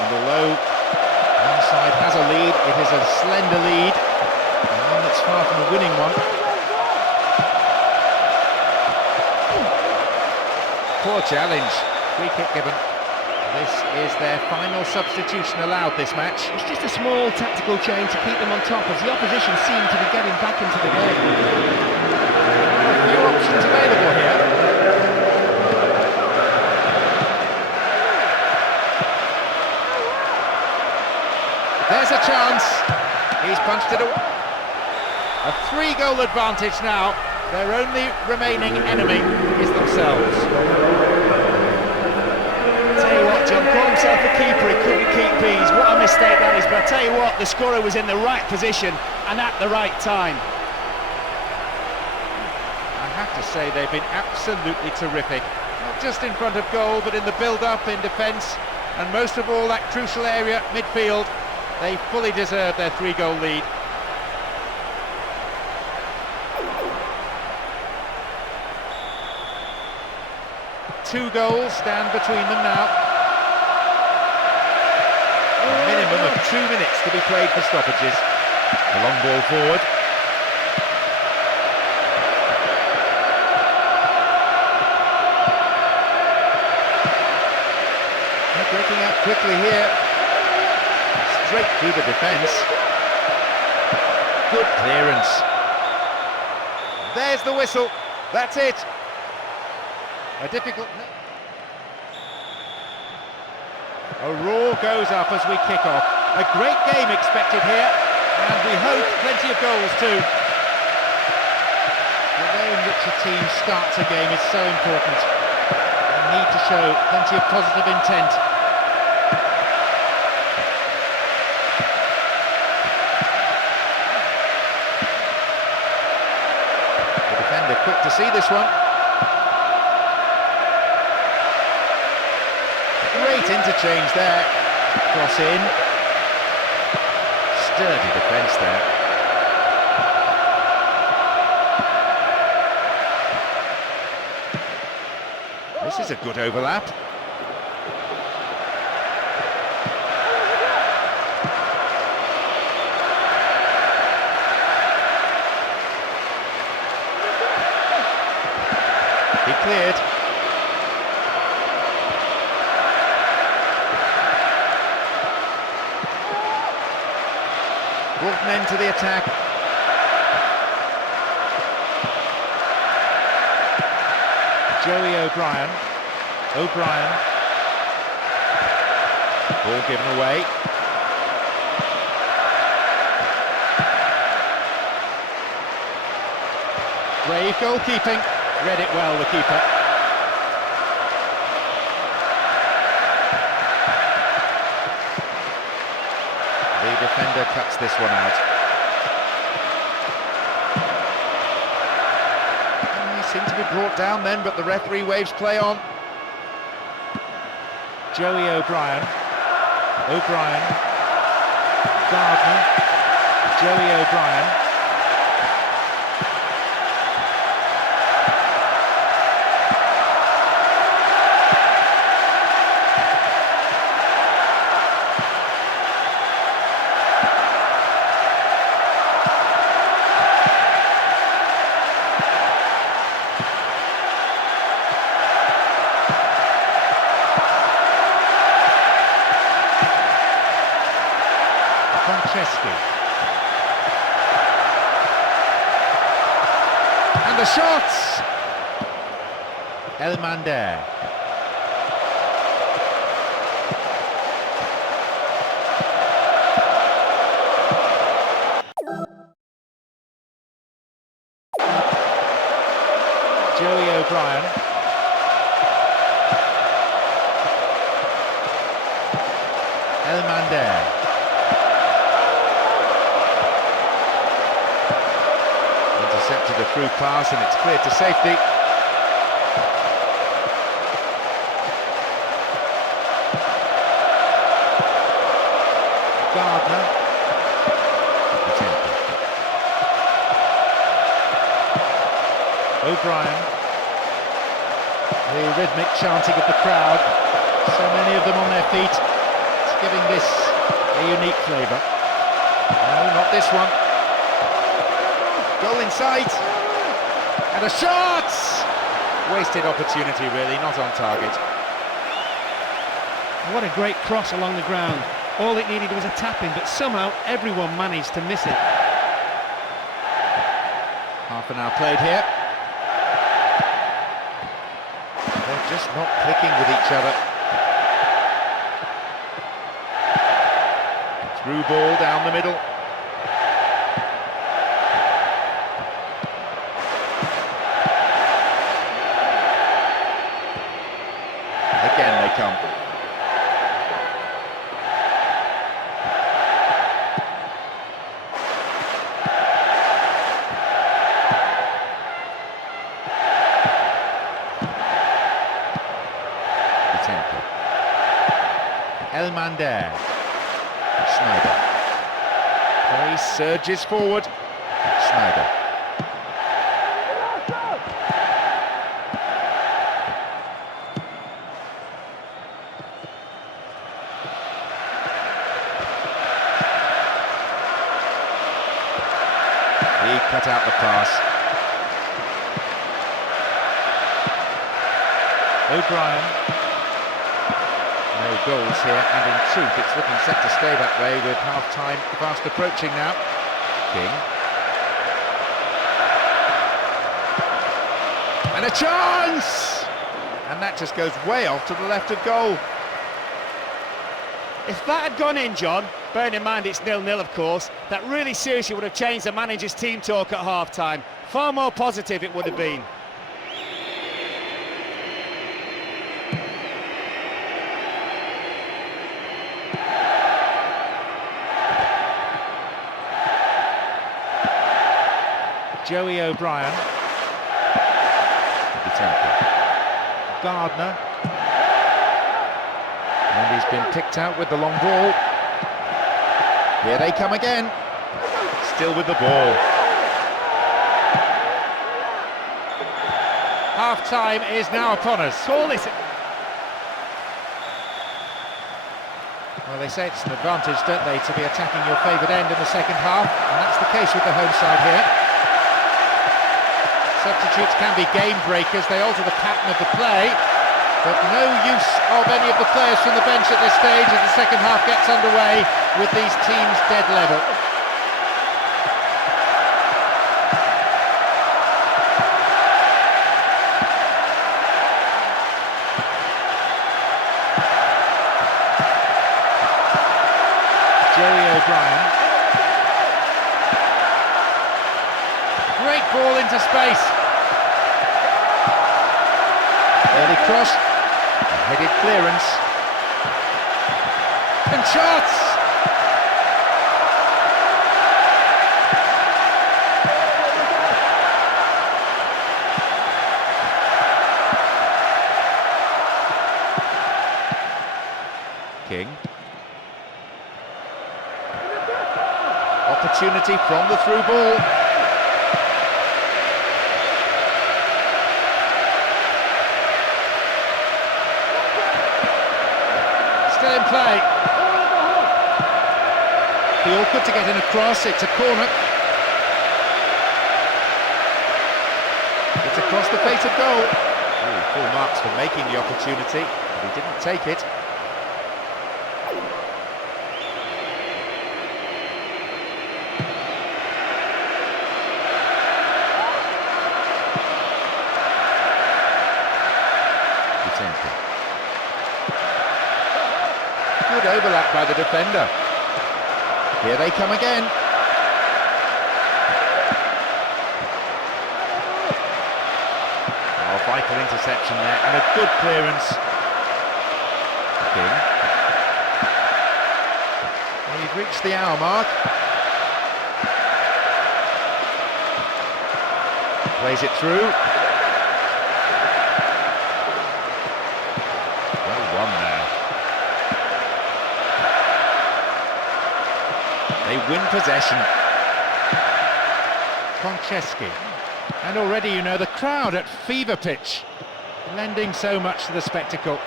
And although one side has a lead, it is a slender lead, and one that's far from a winning one. Poor challenge, free kick given. This is their final substitution allowed this match. It's just a small tactical change to keep them on top as the opposition seem to be getting back into the game. A few options available here. There's a chance. He's punched it away. A 3-goal advantage now. Their only remaining enemy is themselves. Tell you what, John, call himself a keeper, he couldn't keep bees. What a mistake that is, but I tell you what, the scorer was in the right position and at the right time. I have to say they've been absolutely terrific. Not just in front of goal, but in the build-up, in defence, and most of all that crucial area, midfield. They fully deserve their 3-goal lead. Two goals stand between them now. A minimum of 2 minutes to be played for stoppages. A long ball forward. They're breaking out quickly here. Straight through the defence. Good clearance. There's the whistle. That's it. A difficult... A roar goes up as we kick off. A great game expected here, and we hope plenty of goals too. The way in which a team starts a game is so important. They need to show plenty of positive intent. The defender quick to see this one. Great interchange there. Cross in. Sturdy defence there. This is a good overlap. He cleared. Brought an end to the attack. Joey O'Brien. Ball given away. Brave goalkeeping. Read it well, the keeper. The defender cuts this one out. He seemed to be brought down then, but the referee waves play on. Joey O'Brien. Gardner. Joey O'Brien. And the shots! Elmander. Joey O'Brien. Elmander. Intercepted a through pass and it's cleared to safety. Gardner. O'Brien. The rhythmic chanting of the crowd. So many of them on their feet. It's giving this a unique flavour. No, not this one. Goal in sight. And a shot! Wasted opportunity really, not on target. What a great cross along the ground. All it needed was a tap-in, but somehow everyone managed to miss it. Half an hour played here. They're just not clicking with each other. Through ball down the middle. Again they come. Elmander. Schneider. Play surges forward. Schneider. He cut out the pass. O'Brien. No goals here, and in truth it's looking set to stay that way with half-time fast approaching now. King. And a chance! And that just goes way off to the left of goal. If that had gone in, John, bearing in mind it's 0-0 of course, that really seriously would have changed the manager's team talk at half-time. Far more positive it would have been. Joey O'Brien. Gardner. And he's been picked out with the long ball. Here they come again. Still with the ball. Half-time is now upon us. Call it. Well, they say it's an advantage, don't they, to be attacking your favoured end in the second half, and that's the case with the home side here. Substitutes can be game breakers, they alter the pattern of the play, but no use of any of the players from the bench at this stage as the second half gets underway with these teams dead level. Joey O'Brien. Great ball into space. Early cross, headed clearance. And shots! King. Opportunity from the through ball. Still in play. Be awkward to get in across, it's a corner. It's across the face of goal. Ooh, full marks for making the opportunity, but he didn't take it. Good overlap by the defender. Here they come again. Oh, vital interception there, and a good clearance. King. We've reached the hour mark. Plays it through. Well won there. They win possession. Konchesky. And already, you know, the crowd at fever pitch, lending so much to the spectacle.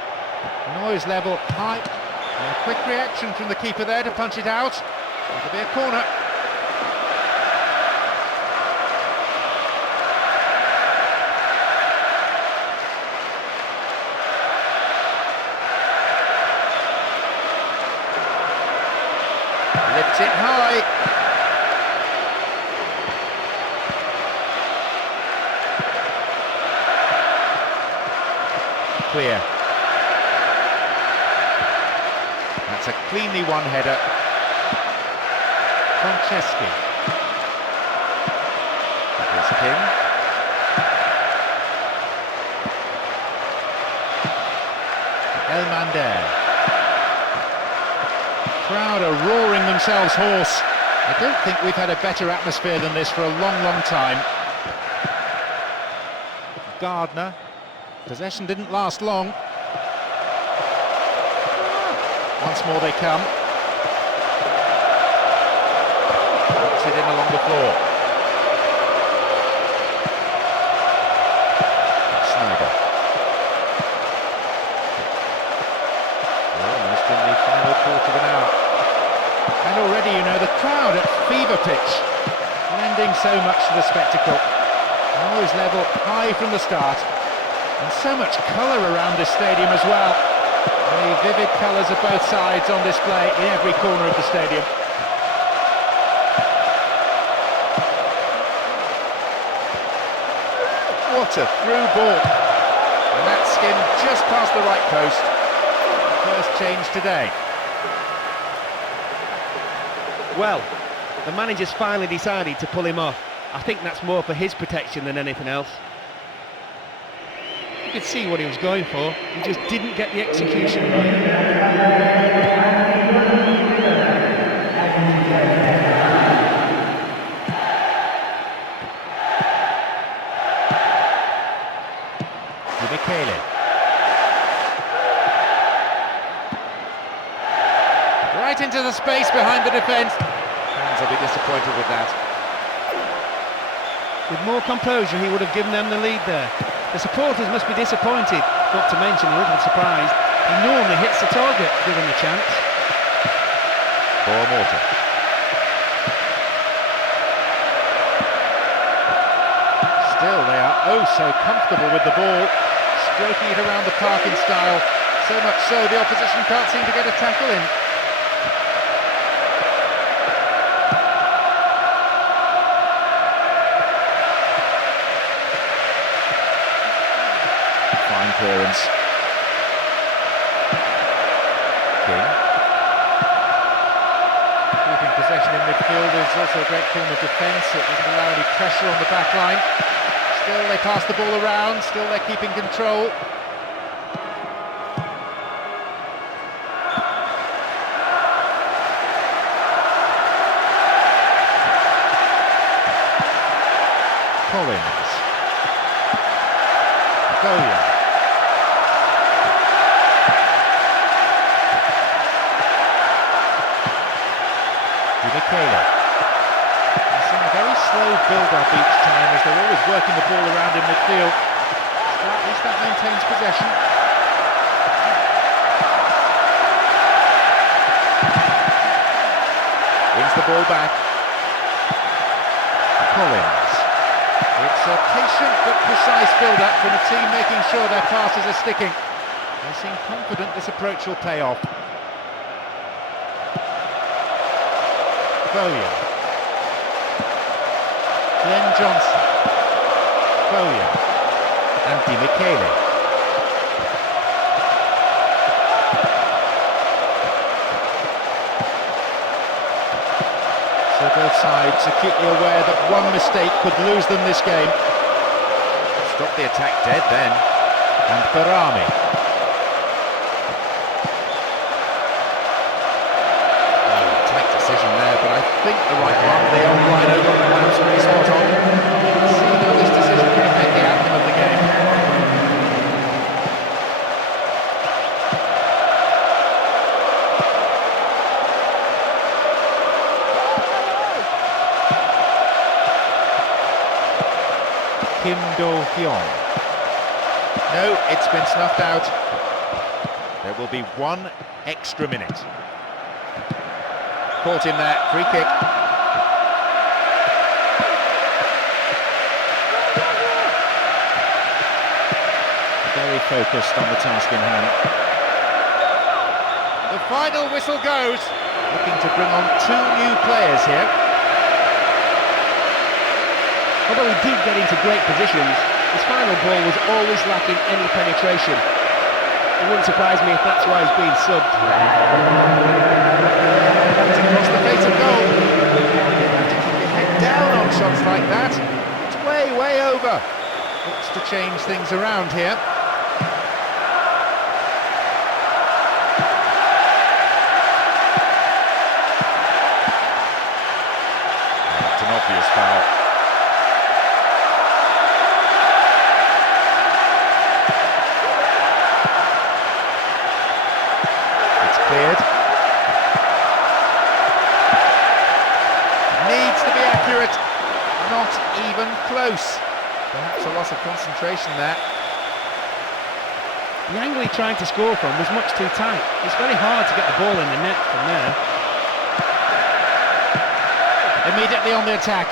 Noise level high. And a quick reaction from the keeper there to punch it out. It'll be a corner. Lifts it high. Clear. That's a cleanly won header. Konchesky. Here's King. Elmander. Crowd are roaring themselves hoarse. I don't think we've had a better atmosphere than this for a long, long time. Gardner. Possession didn't last long. Once more they come. Puts it in along the floor. Snyder. We're almost in the final quarter of an hour. And already, you know, the crowd at fever pitch, lending so much to the spectacle. Noise level high from the start. And so much colour around this stadium as well. The vivid colours of both sides on display in every corner of the stadium. What a through ball. And that skimmed just past the right post. First change today. Well, the manager's finally decided to pull him off. I think that's more for his protection than anything else. You could see what he was going for, he just didn't get the execution right. Michele. Right into the space behind the defence. Fans will be disappointed with that. With more composure, he would have given them the lead there. The supporters must be disappointed, not to mention a little surprised. He normally hits the target, given the chance. Mortar. Still, they are oh so comfortable with the ball, stroking it around the park in style. So much so, the opposition can't seem to get a tackle in. Fine clearance. King. Keeping possession in midfield is also a great form of defence. It doesn't allow any pressure on the back line. Still they pass the ball around, still they're keeping control. Collins. Goya. Michele. We're seeing a very slow build-up each time as they're always working the ball around in midfield. So at least that maintains possession. Wins the ball back. Collins. It's a patient but precise build-up from a team making sure their passes are sticking. They seem confident this approach will pay off. Bowyer. Glenn Johnson. Bowyer. And Di Michele. So both sides acutely aware that one mistake could lose them this game. Stop the attack dead then. And Barami. Decision there, but I think the right one. They are right over the line, spot on. Let's see how this decision Kim Do-hyun. No, it's been snuffed out. There will be 1 extra minute. Caught him there, free kick. Very focused on the task in hand. The final whistle goes. Looking to bring on 2 new players here. Although he did get into great positions, his final ball was always lacking any penetration. It wouldn't surprise me if that's why he's been subbed. It's across the face of goal. You have to keep your head down on shots like that. It's way, way over. Looks to change things around here. That's an obvious foul. Cleared. Needs to be accurate. Not even close. Perhaps a loss of concentration there. The angle he tried to score from was much too tight. It's very hard to get the ball in the net from there. Immediately on the attack.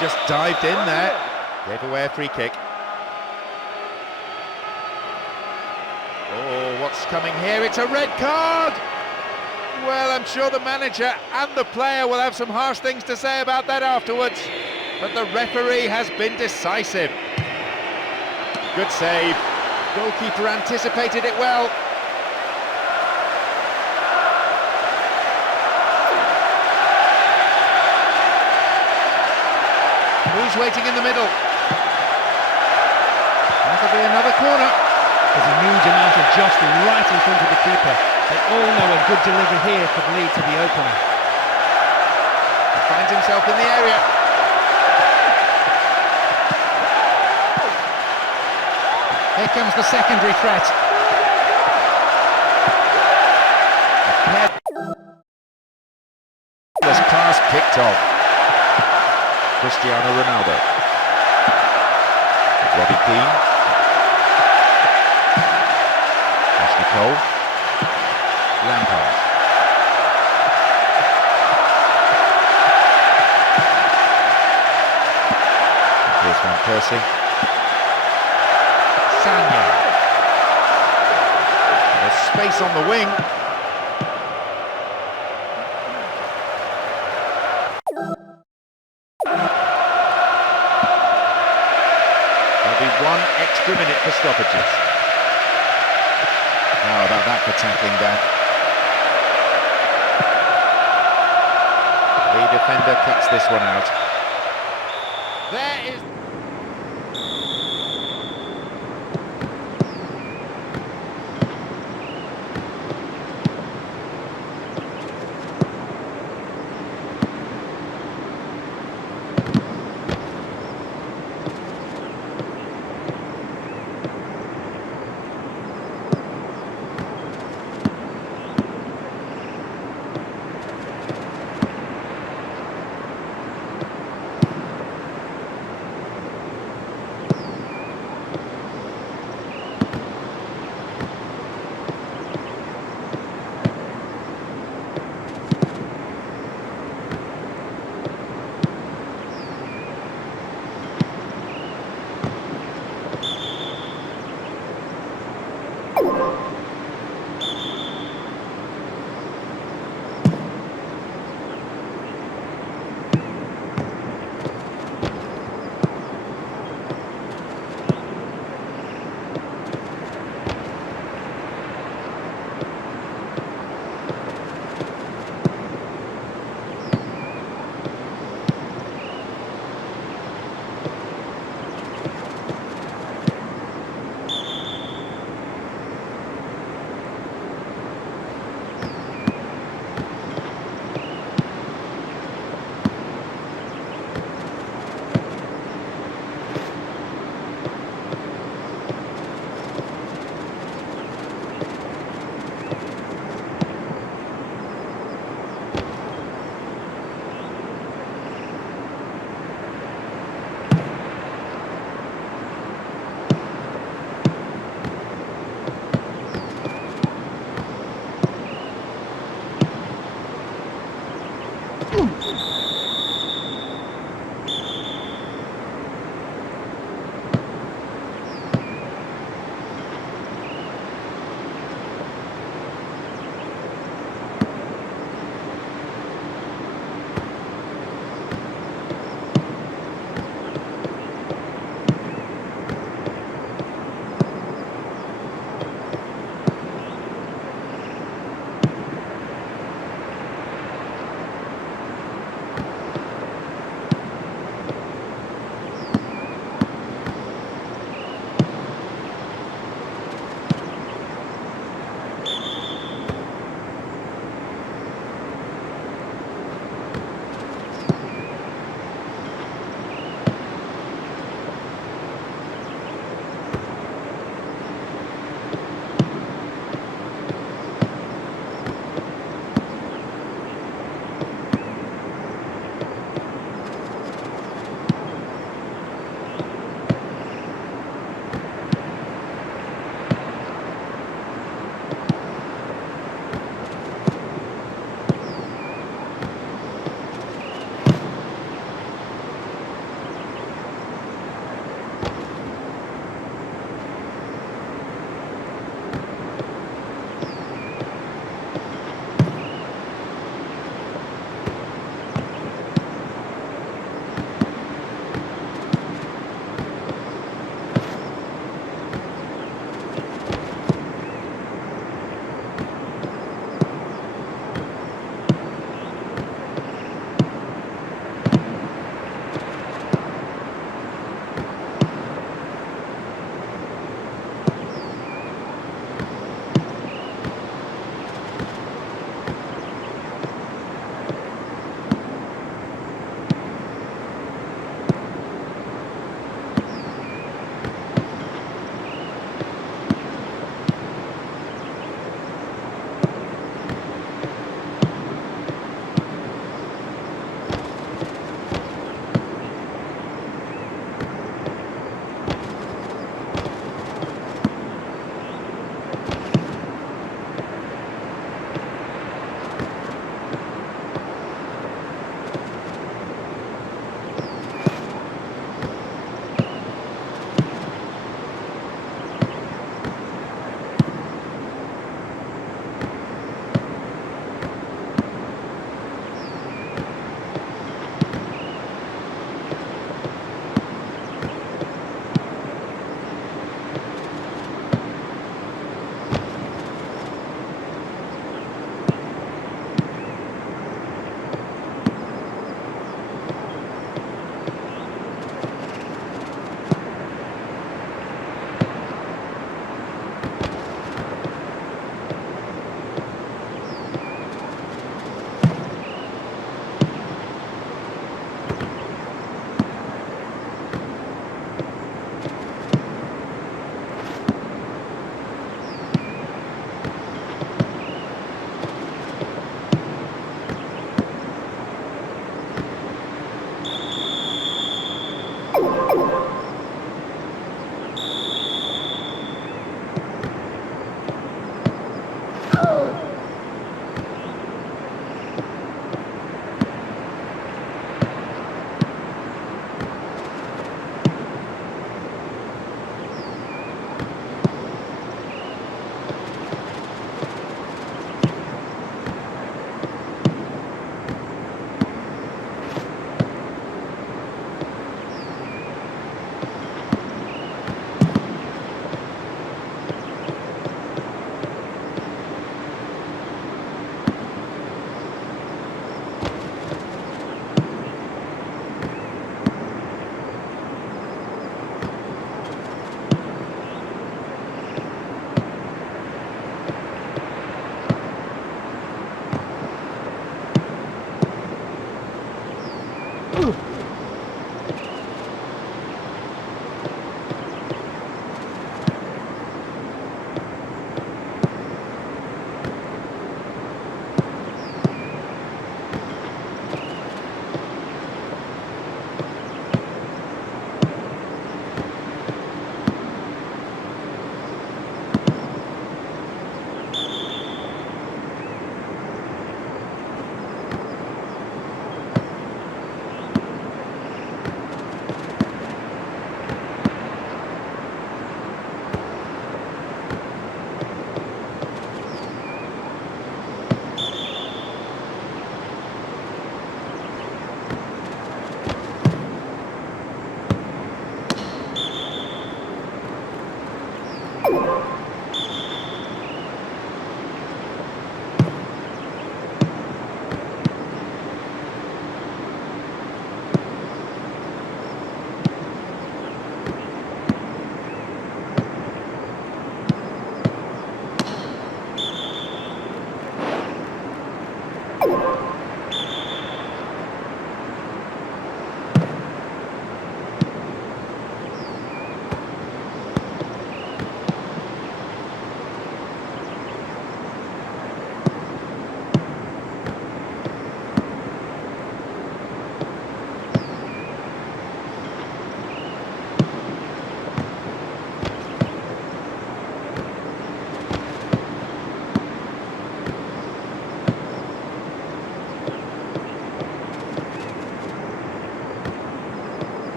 Just dived in there. Gave away a free kick. Oh, what's coming here? It's a red card! Well, I'm sure the manager and the player will have some harsh things to say about that afterwards. But the referee has been decisive. Good save. Goalkeeper anticipated it well. Who's waiting in the middle? That'll be another corner. There's a huge amount of jostling right in front of the keeper. They all know a good delivery here could lead to the opener. He finds himself in the area. Here comes the secondary threat. This pass picked off. Cristiano Ronaldo. Robbie Keane. Ashley Cole. Lampard. Here's Van Persie. Sanya. There's space on the wing. There'll be 1 extra minute for stoppages. How about that for tackling down? The defender cuts this one out. There is...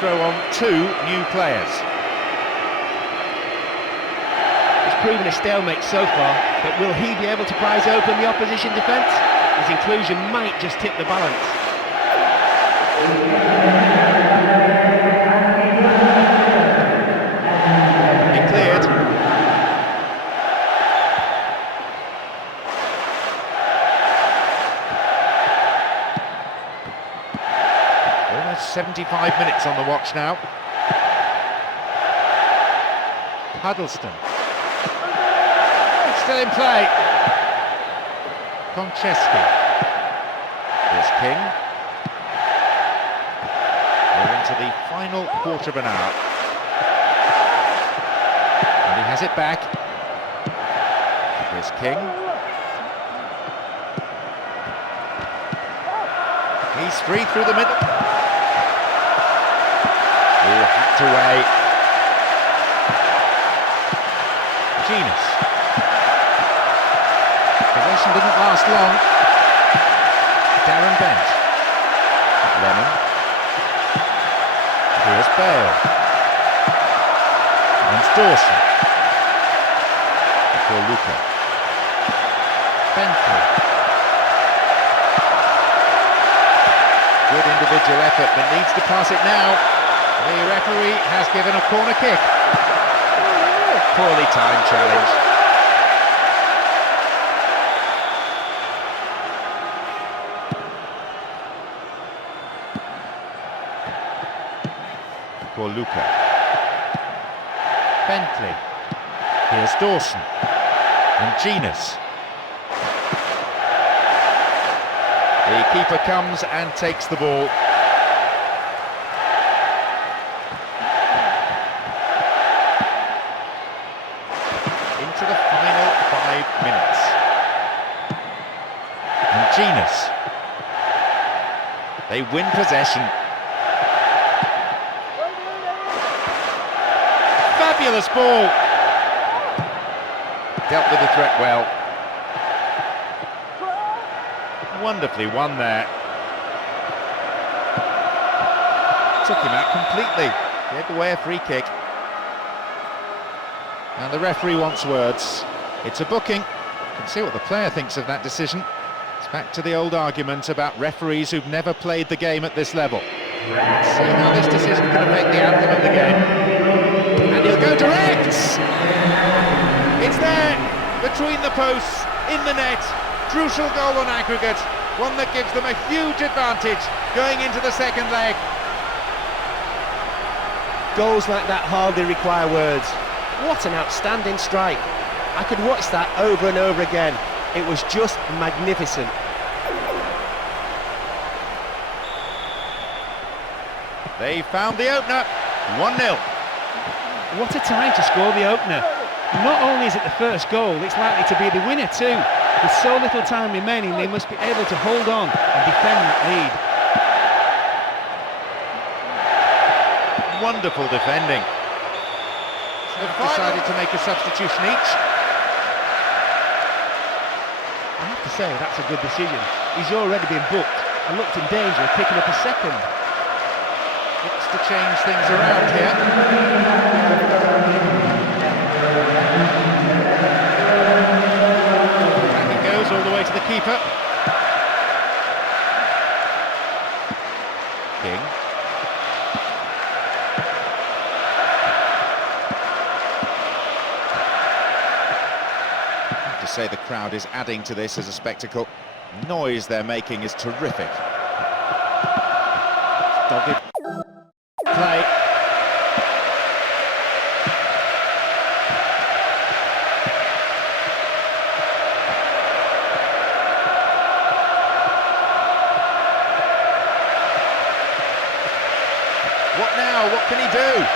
throw on 2 new players. It's proven a stalemate so far, but will he be able to prise open the opposition defence? His inclusion might just tip the balance. He cleared. Almost 75 minutes on the watch now. Huddleston. Still in play. Konchesky. Here's King. We're into the final quarter of an hour. And he has it back. Here's King. He's free through the middle. Oh, hacked away. Genus. Possession didn't last long. Darren Bent. Lennon. Here's Bale. And Dawson. For Luca. Bentley. Good individual effort, but needs to pass it now. The referee has given a corner kick. Poorly timed challenge. For Luca. Bentley. Here's Dawson. And Genus. The keeper comes and takes the ball. Into the final 5 minutes. And Genus. They win possession. Fabulous ball. Dealt with the threat well. Wonderfully won there. Took him out completely. Gave away a free kick. And the referee wants words. It's a booking. You can see what the player thinks of that decision. It's back to the old argument about referees who've never played the game at this level. Let's see how this decision can affect the outcome of the game. And he'll go direct! It's there, between the posts, in the net. Crucial goal on aggregate, one that gives them a huge advantage going into the second leg. Goals like that hardly require words. What an outstanding strike. I could watch that over and over again. It was just magnificent. They found the opener, 1-0. What a time to score the opener. Not only is it the first goal, it's likely to be the winner too. With so little time remaining, they must be able to hold on and defend that lead. Wonderful defending. They've decided to make a substitution each. I have to say, that's a good decision. He's already been booked and looked in danger of picking up a second. Looks to change things around here. Back it goes all the way to the keeper. King. I have to say the crowd is adding to this as a spectacle. Noise they're making is terrific. Dogged play. What now? What can he do?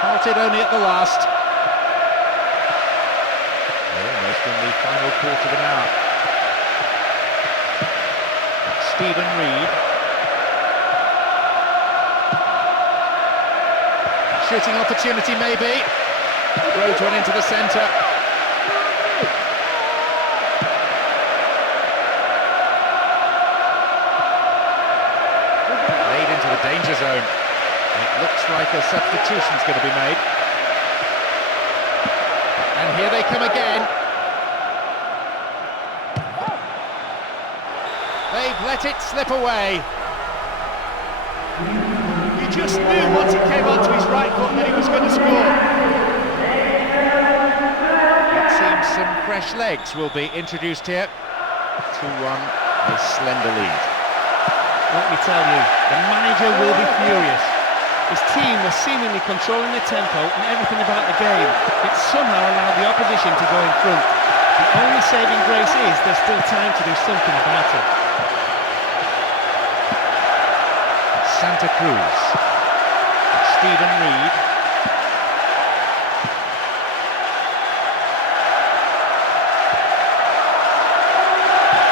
Halted only at the last. They're almost in the final quarter of an hour. Stephen Reed. Shooting opportunity maybe. Throws one into the centre. danger zone. It looks like a substitution's going to be made. And here they come again. They've let it slip away. You just knew once it came onto his right foot that he was going to score. It seems some fresh legs will be introduced here. 2-1, a slender lead. Let me tell you, the manager will be furious. His team was seemingly controlling the tempo and everything about the game, yet somehow allowed the opposition to go in front. The only saving grace is there's still time to do something about it. Santa Cruz. Stephen Reed.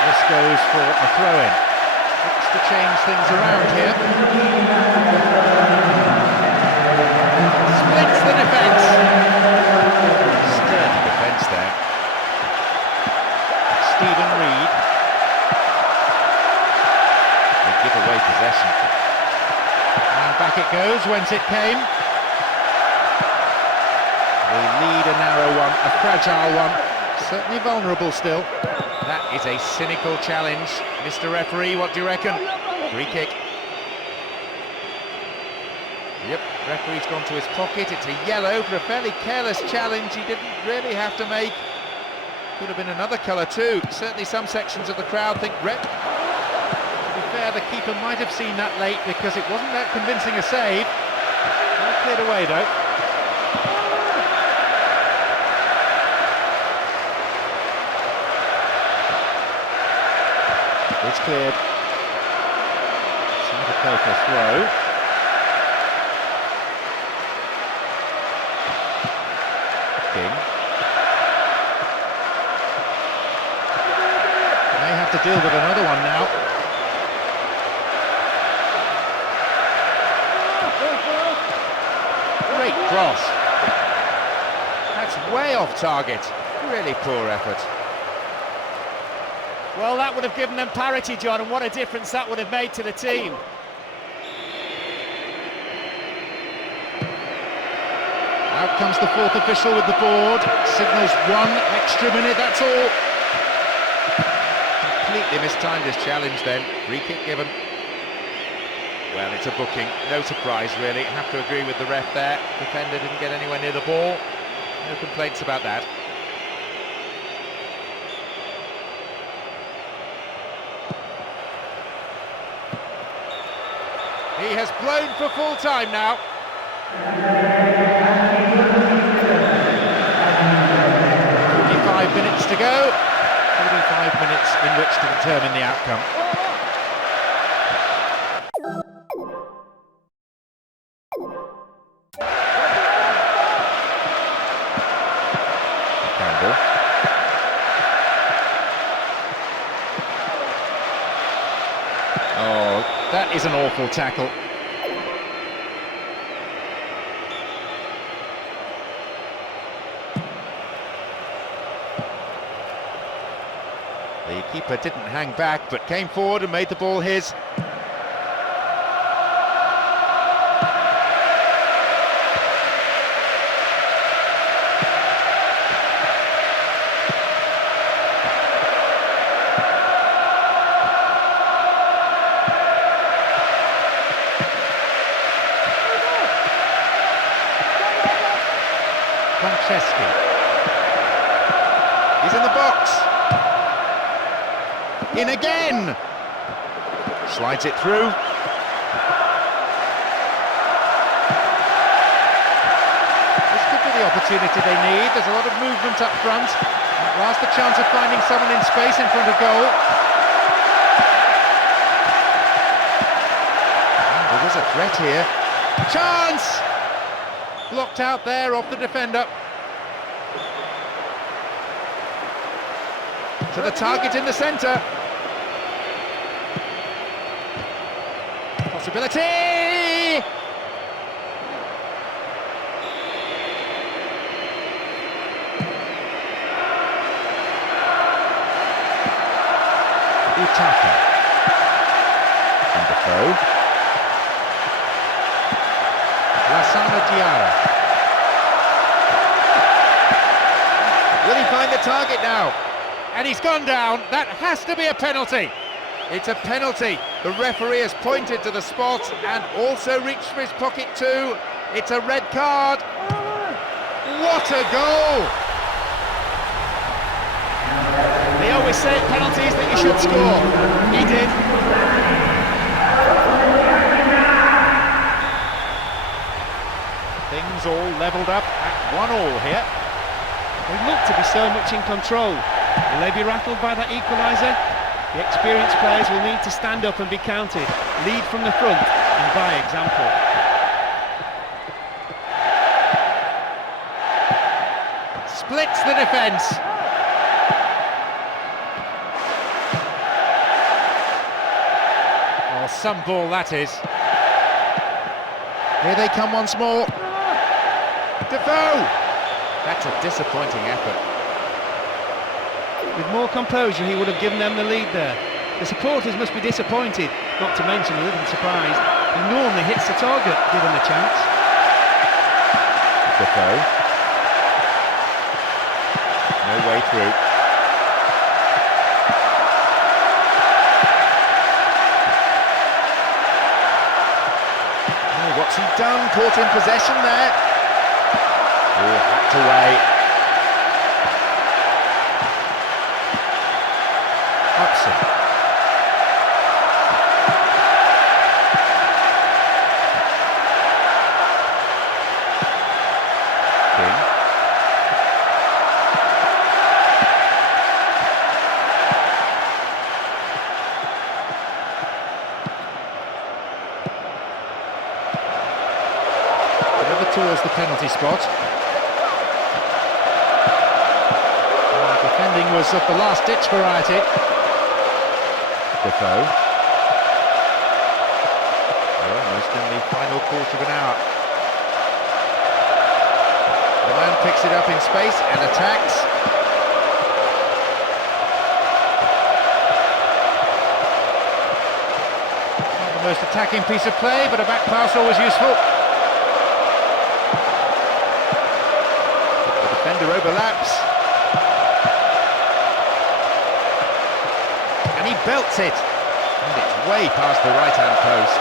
This goes for a throw-in. Looks to change things around here. Splits the defence. Sturdy defence there. Stephen Reed. They give away possession. And back it goes, whence it came. They lead a narrow one, a fragile one, certainly vulnerable still. That is a cynical challenge. Mr. Referee, what do you reckon? Free kick. Yep, referee's gone to his pocket. It's a yellow for a fairly careless challenge he didn't really have to make. Could have been another colour too. Certainly some sections of the crowd think the keeper might have seen that late because it wasn't that convincing a save. Well cleared away though. It's cleared. Santa Coca throw. King. May have to deal with another one now. Great cross. That's way off target. Really poor effort. Well, that would have given them parity, John, and what a difference that would have made to the team. Out comes the fourth official with the board. Signals 1 extra minute, that's all. Completely mistimed his challenge then. Free kick given. Well, it's a booking, no surprise really. Have to agree with the ref there. Defender didn't get anywhere near the ball. No complaints about that. He has blown for full time now. 45 minutes to go. 45 minutes in which to determine the outcome. Oh, that is an awful tackle. The keeper didn't hang back, but came forward and made the ball his. He's in the box. In again. Slides it through. This could be the opportunity they need. There's a lot of movement up front. At last the chance of finding someone in space in front of goal. And there was a threat here. Chance! Blocked out there off the defender. To the target in the centre. Possibility! Utaka. And Defoe. Lassana Diarra. Will he find the target now? And he's gone down. That has to be a penalty. It's a penalty. The referee has pointed to the spot and also reached for his pocket too. It's a red card. What a goal! They always say at penalties that you should score. He did. Things all levelled up at 1-1 here. They look to be so much in control. Will they be rattled by that equaliser? The experienced players will need to stand up and be counted, lead from the front and by example. Splits the defence. Oh, some ball that is. Here they come once more. Defoe! That's a disappointing effort. With more composure, he would have given them the lead there. The supporters must be disappointed, not to mention a little surprised. He normally hits the target, given the chance. Defoe. No way through. Oh, what's he done? Caught in possession there. Oh, hacked away. Upson. King. Over towards the penalty spot. Defending was of the last-ditch variety. Defoe. We're almost in the final quarter of an hour. The man picks it up in space and attacks. Not the most attacking piece of play, but a back pass always useful. The defender overlaps. And he belts it, and it's way past the right-hand post.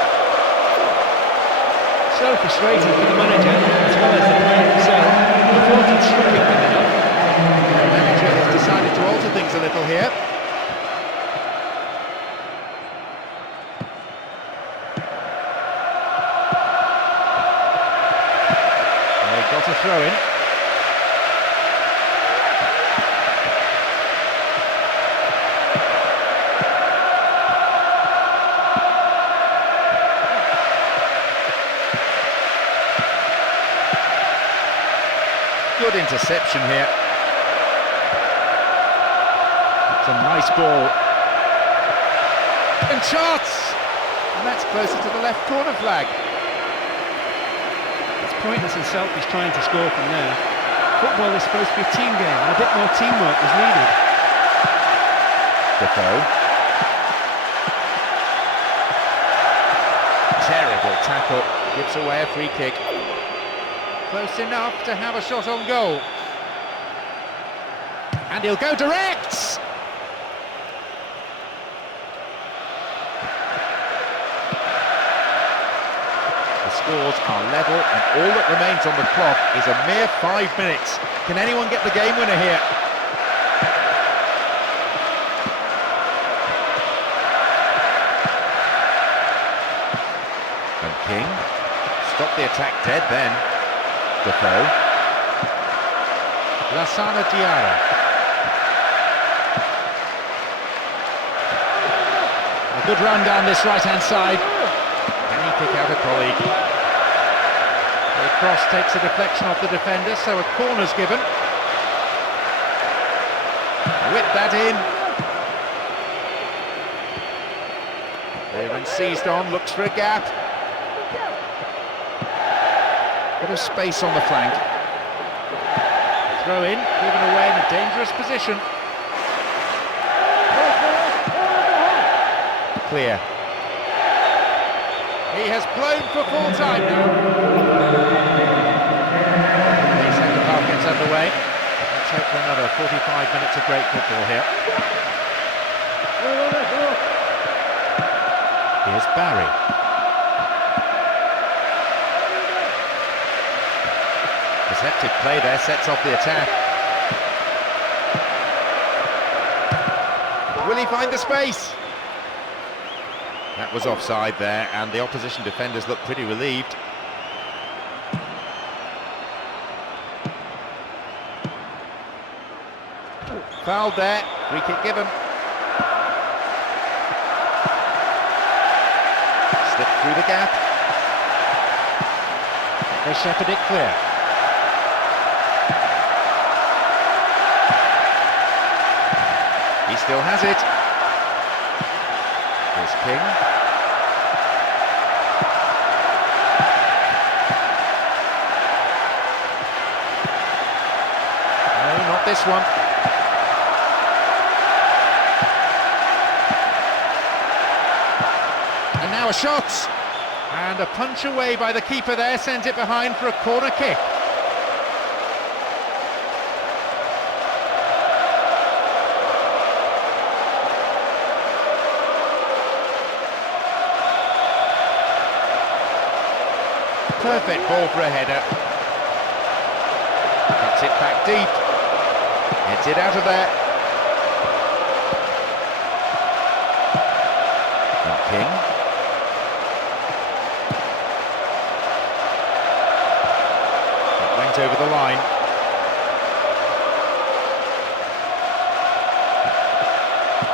So frustrating for the manager, as well as the player himself. He thought he'd struck it with enough. The manager has decided to alter things a little here. They got a throw-in. Good interception here. It's a nice ball. And shots! And that's closer to the left corner flag. It's pointless and selfish trying to score from there. Football is supposed to be a team game, and a bit more teamwork was needed. Defoe. Terrible tackle. Gives away a free kick. Close enough to have a shot on goal. And he'll go direct! The scores are level, and all that remains on the clock is a mere 5 minutes. Can anyone get the game winner here? And King stopped the attack dead then. Defoe. Lassana Diarra. A good run down this right-hand side. Can he pick out a colleague? The cross takes a deflection off the defender, so a corner's given. Whip that in. Clearance seized on, looks for a gap. Bit of space on the flank. Throw in, given away in a dangerous position. Clear. He has blown for full time now. The second half gets underway. Let's hope for another 45 minutes of great football here. Here's Barry. Deceptive play there, sets off the attack. Will he find the space? That was offside there, and the opposition defenders look pretty relieved. Fouled there, free kick given. Slipped through the gap. They shepherd it clear. He still has it. Here's King. No, not this one. And now a shot. And a punch away by the keeper there sends it behind for a corner kick. Perfect ball for a header. Cuts it back deep. Heads it out of there. And King. It went over the line.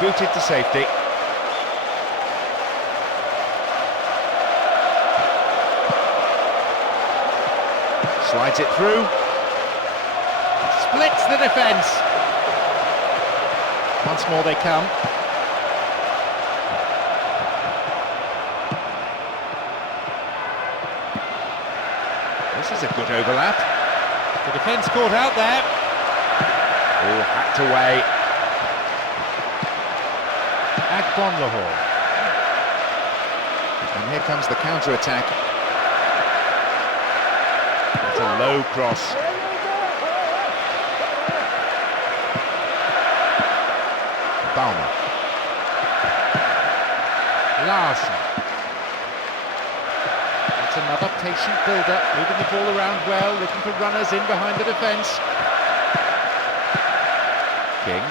Booted to safety. Slides it through. Splits the defence. Once more they come. This is a good overlap. The defence caught out there. Oh, hacked away. Agbonlahor. And here comes the counter-attack. It's a low cross. Baumer. Larson. It's another patient build-up, moving the ball around well, looking for runners in behind the defence. King.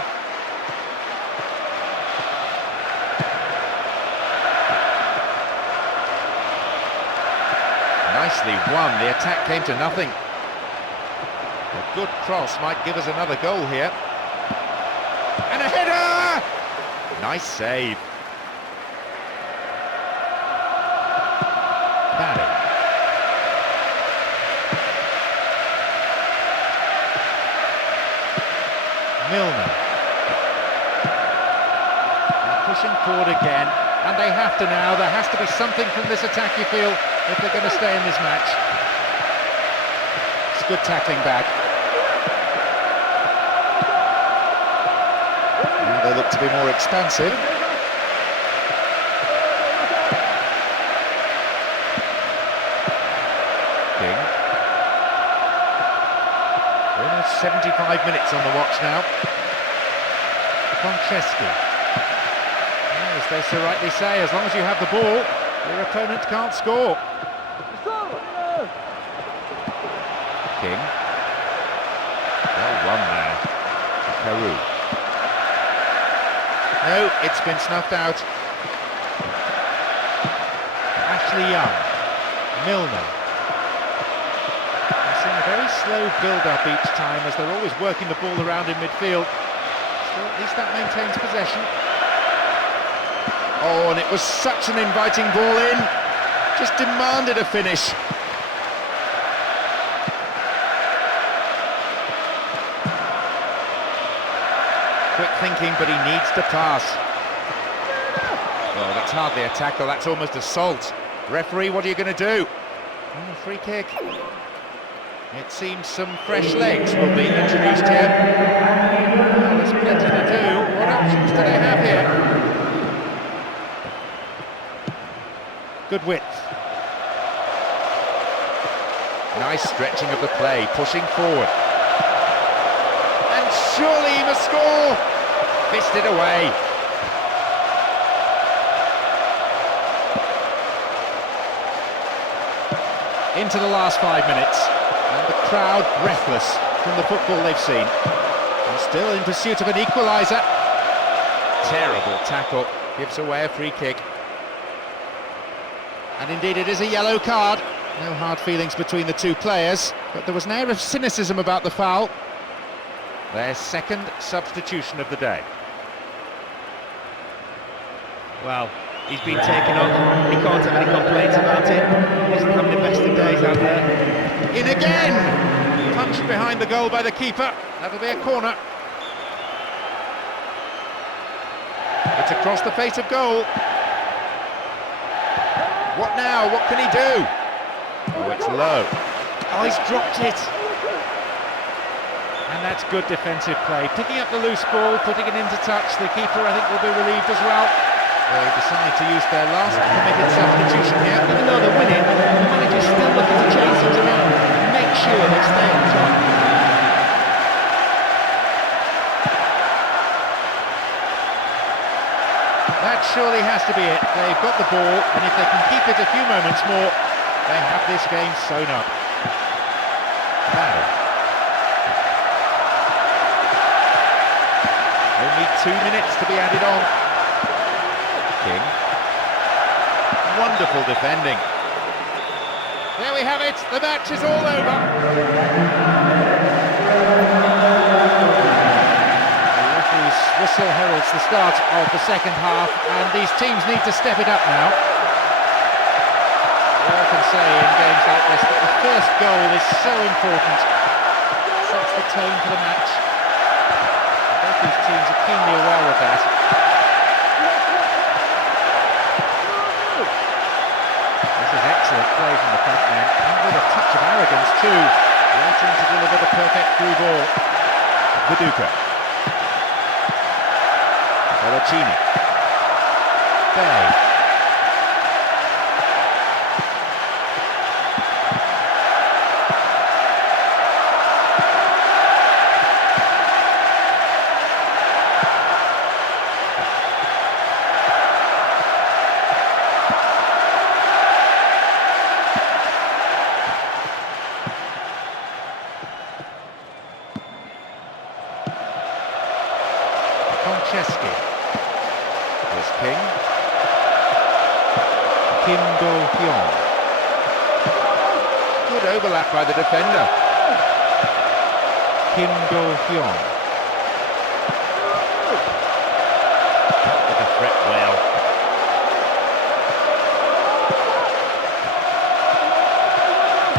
Nicely won, the attack came to nothing. A good cross might give us another goal here. And a header! Nice save. Barry. Milner. They're pushing forward again, and they have to now. There has to be something from this attack, you feel, if they're going to stay in this match. It's good tackling back. Now they look to be more expansive. King. Almost 75 minutes on the watch now. Franceschi. As they so rightly say, as long as you have the ball, your opponent can't score. King. Well won there. Peru. No, it's been snuffed out. Ashley Young. Milner. We're seeing a very slow build-up each time as they're always working the ball around in midfield. Still, at least that maintains possession. Oh, and it was such an inviting ball in. Just demanded a finish. Quick thinking, but he needs to pass. Oh, that's hardly a tackle, that's almost assault. Referee, what are you going to do? Oh, free kick. It seems some fresh legs will be introduced here. Well, there's plenty to do. What options do they have here? Good width. Nice stretching of the play, pushing forward. And surely he must score! Fisted away. Into the last 5 minutes, and the crowd breathless from the football they've seen. And still in pursuit of an equaliser. Terrible tackle, gives away a free kick. And indeed it is a yellow card. No hard feelings between the two players, but there was an air of cynicism about the foul. Their second substitution of the day. Well, he's been taken on. He can't have any complaints about it. He isn't having the best of days out there. In again! Punched behind the goal by the keeper. That'll be a corner. It's across the face of goal. What now? What can he do? Oh, it's low. Oh, he's dropped it. And that's good defensive play. Picking up the loose ball, putting it into touch. The keeper, I think, will be relieved as well. They decide to use their last committed substitution here. Even though they're winning, the manager's still looking to change things around. Make sure they stay on top. That surely has to be it. They've got the ball, and if they can keep it a few moments more, they have this game sewn up. Battle. Only 2 minutes to be added on. King. Wonderful defending. There we have it. The match is all over. The referee's whistle heralds the start of the second half, and these teams need to step it up now. We often say in games like this that the first goal is so important. It sets the tone for the match. And both these teams are keenly aware of that. This is excellent play from the front man, and with a touch of arrogance too, waiting to deliver the perfect through ball. Viduka. Bolacini. Bay. Konchesky. There's King. Kim Do-hyun. Good overlap by the defender. Kim Do-hyun. With the threat well.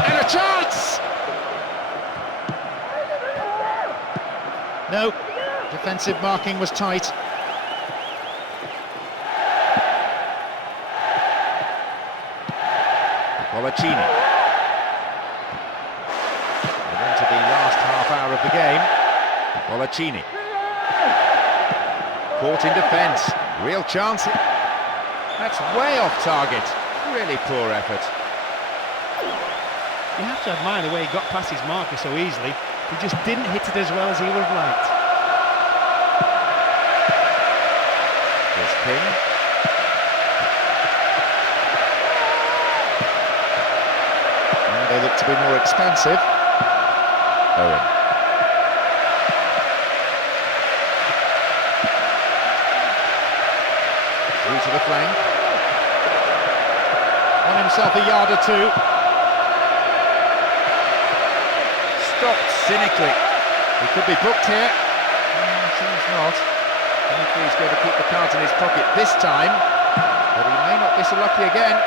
And a chance! No. Defensive marking was tight. Bolacini. And into the last half hour of the game. Bolacini. Caught in defence. Real chance. That's way off target. Really poor effort. You have to admire the way he got past his marker so easily. He just didn't hit it as well as he would have liked. There's King. And they look to be more expansive. Owen. Through to the flank. Won himself a yard or two. Stopped cynically. He could be booked here. Seems not. I think he's going to keep the cards in his pocket this time, but he may not be so lucky again.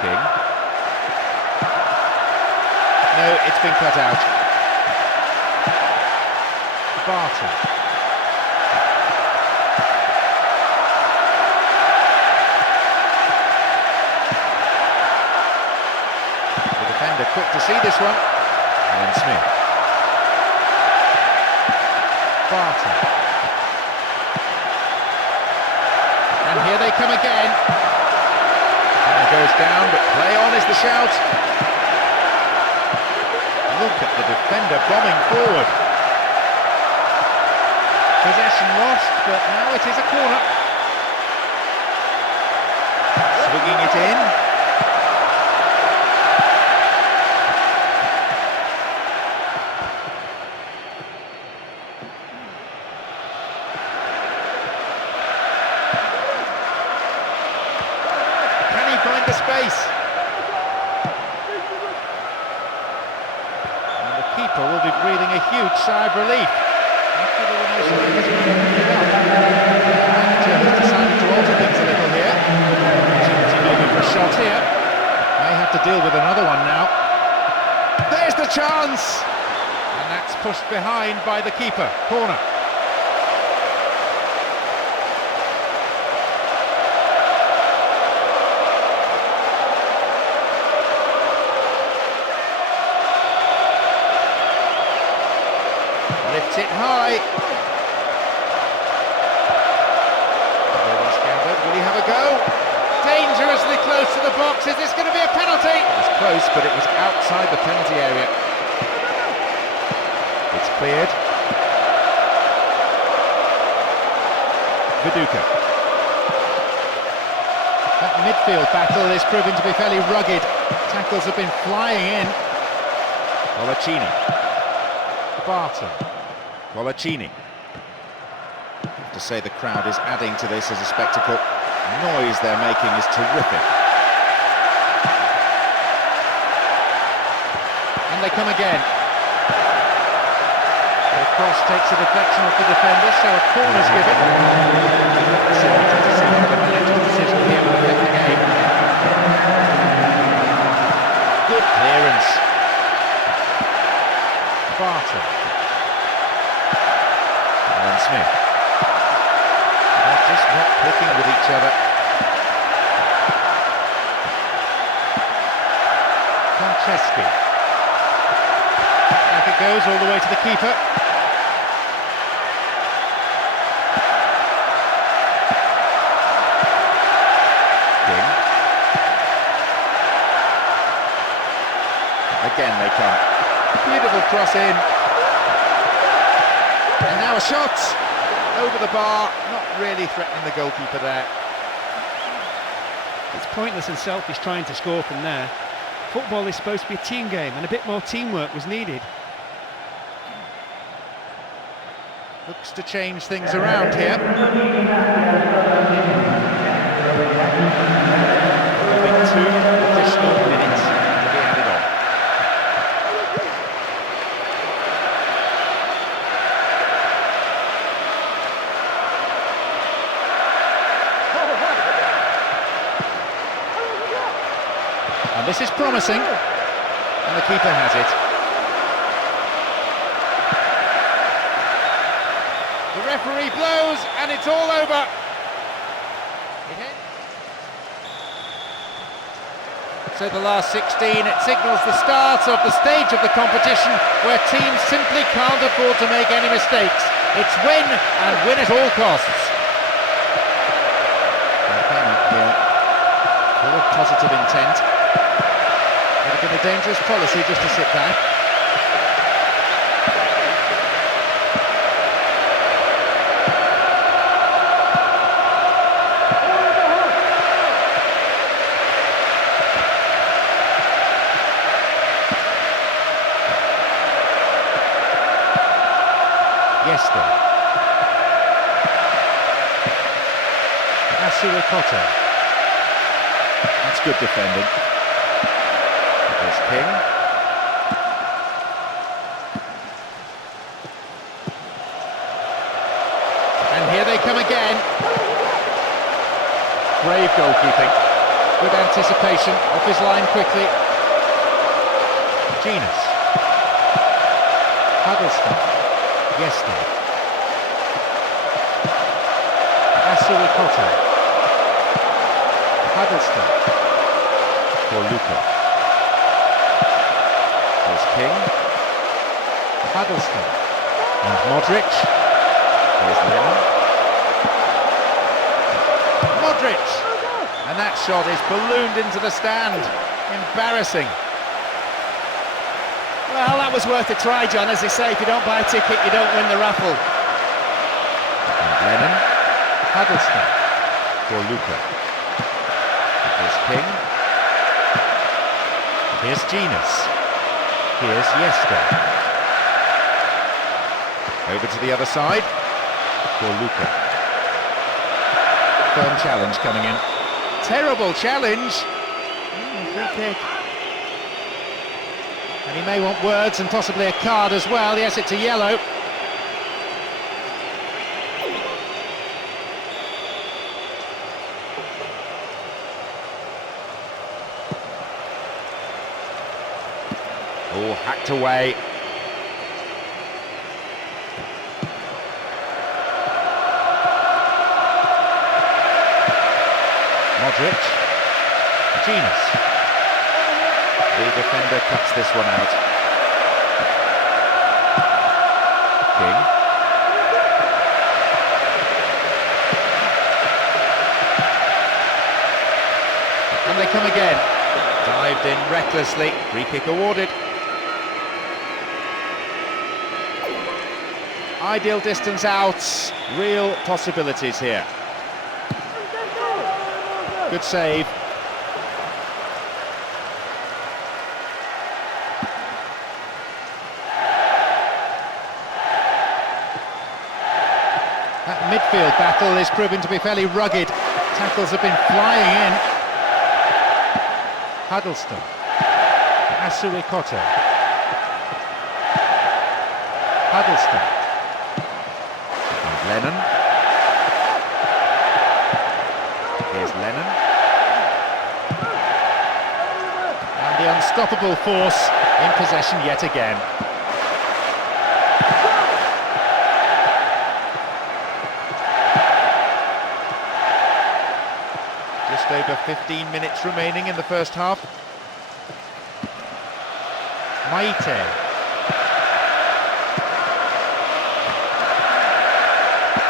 King. No, it's been cut out. Barton. Quick to see this one. And Smith. Barton. And here they come again. It goes down, but play on is the shout. Look at the defender bombing forward. Possession lost, but now it is a corner. Swinging it in. Can he find the space? And the keeper will be breathing a huge sigh of relief. After there were no strikers who could pick it up. The manager has decided to alter things a little here. Opportunity maybe for a shot here. May have to deal with another one now. There's the chance! And that's pushed behind by the keeper. Corner. Lifts it high. Will he have a go? Dangerously close to the box. Is this going to be a penalty? It was close, but it was outside the penalty area. It's cleared. Viduka. That midfield battle is proving to be fairly rugged. Tackles have been flying in. Colaccini. Barton. Colaccini. To say the crowd is adding to this as a spectacle. The noise they're making is terrific. And they come again. The cross takes a deflection off the defender, so a corner's given. Fascinating to see how the manager's decision here will affect the game. Good clearance. Barton. And Smith. They're just not clicking with each other. Franceschi. Back it goes all the way to the keeper. King. Again they come. Beautiful cross in. And now a shot over the bar, not really threatening the goalkeeper there. It's pointless and selfish trying to score from there. Football is supposed to be a team game, and a bit more teamwork was needed. Looks to change things around here. There'll be 2 additional minutes to be added on. And this is promising, and the keeper has it. The referee blows, and it's all over. So the last 16, it signals the start of the stage of the competition where teams simply can't afford to make any mistakes. It's win, and win at all costs. Full of positive intent. Would have been a dangerous policy just to sit back. Yester. Asuikoto. That's good defending. There's King. And here they come again. Brave goalkeeping. Good anticipation, off his line quickly. Genus. Huddleston. Yester. Asuikoto. Huddleston. For Luca. There's King. Huddleston. And Modric. There's Lennon. Modric. And that shot is ballooned into the stand. Embarrassing. Well, that was worth a try, John. As they say, if you don't buy a ticket, you don't win the raffle. And Lennon. Huddleston. For Luca. Here's King. Here's Genus. Here's Yesta. Over to the other side for Luca. Firm challenge coming in. Terrible challenge. Free kick. And he may want words and possibly a card as well. Yes, it's a yellow. Oh, hacked away. Modric. Genus. The defender cuts this one out. King. And they come again. Dived in recklessly. Free kick awarded. Ideal distance out. Real possibilities here. Good save. That midfield battle is proving to be fairly rugged. Tackles have been flying in. Huddleston. Asuikoto. Huddleston. And Lennon. Here's Lennon. And the unstoppable force in possession yet again. Just over 15 minutes remaining in the first half. Maite.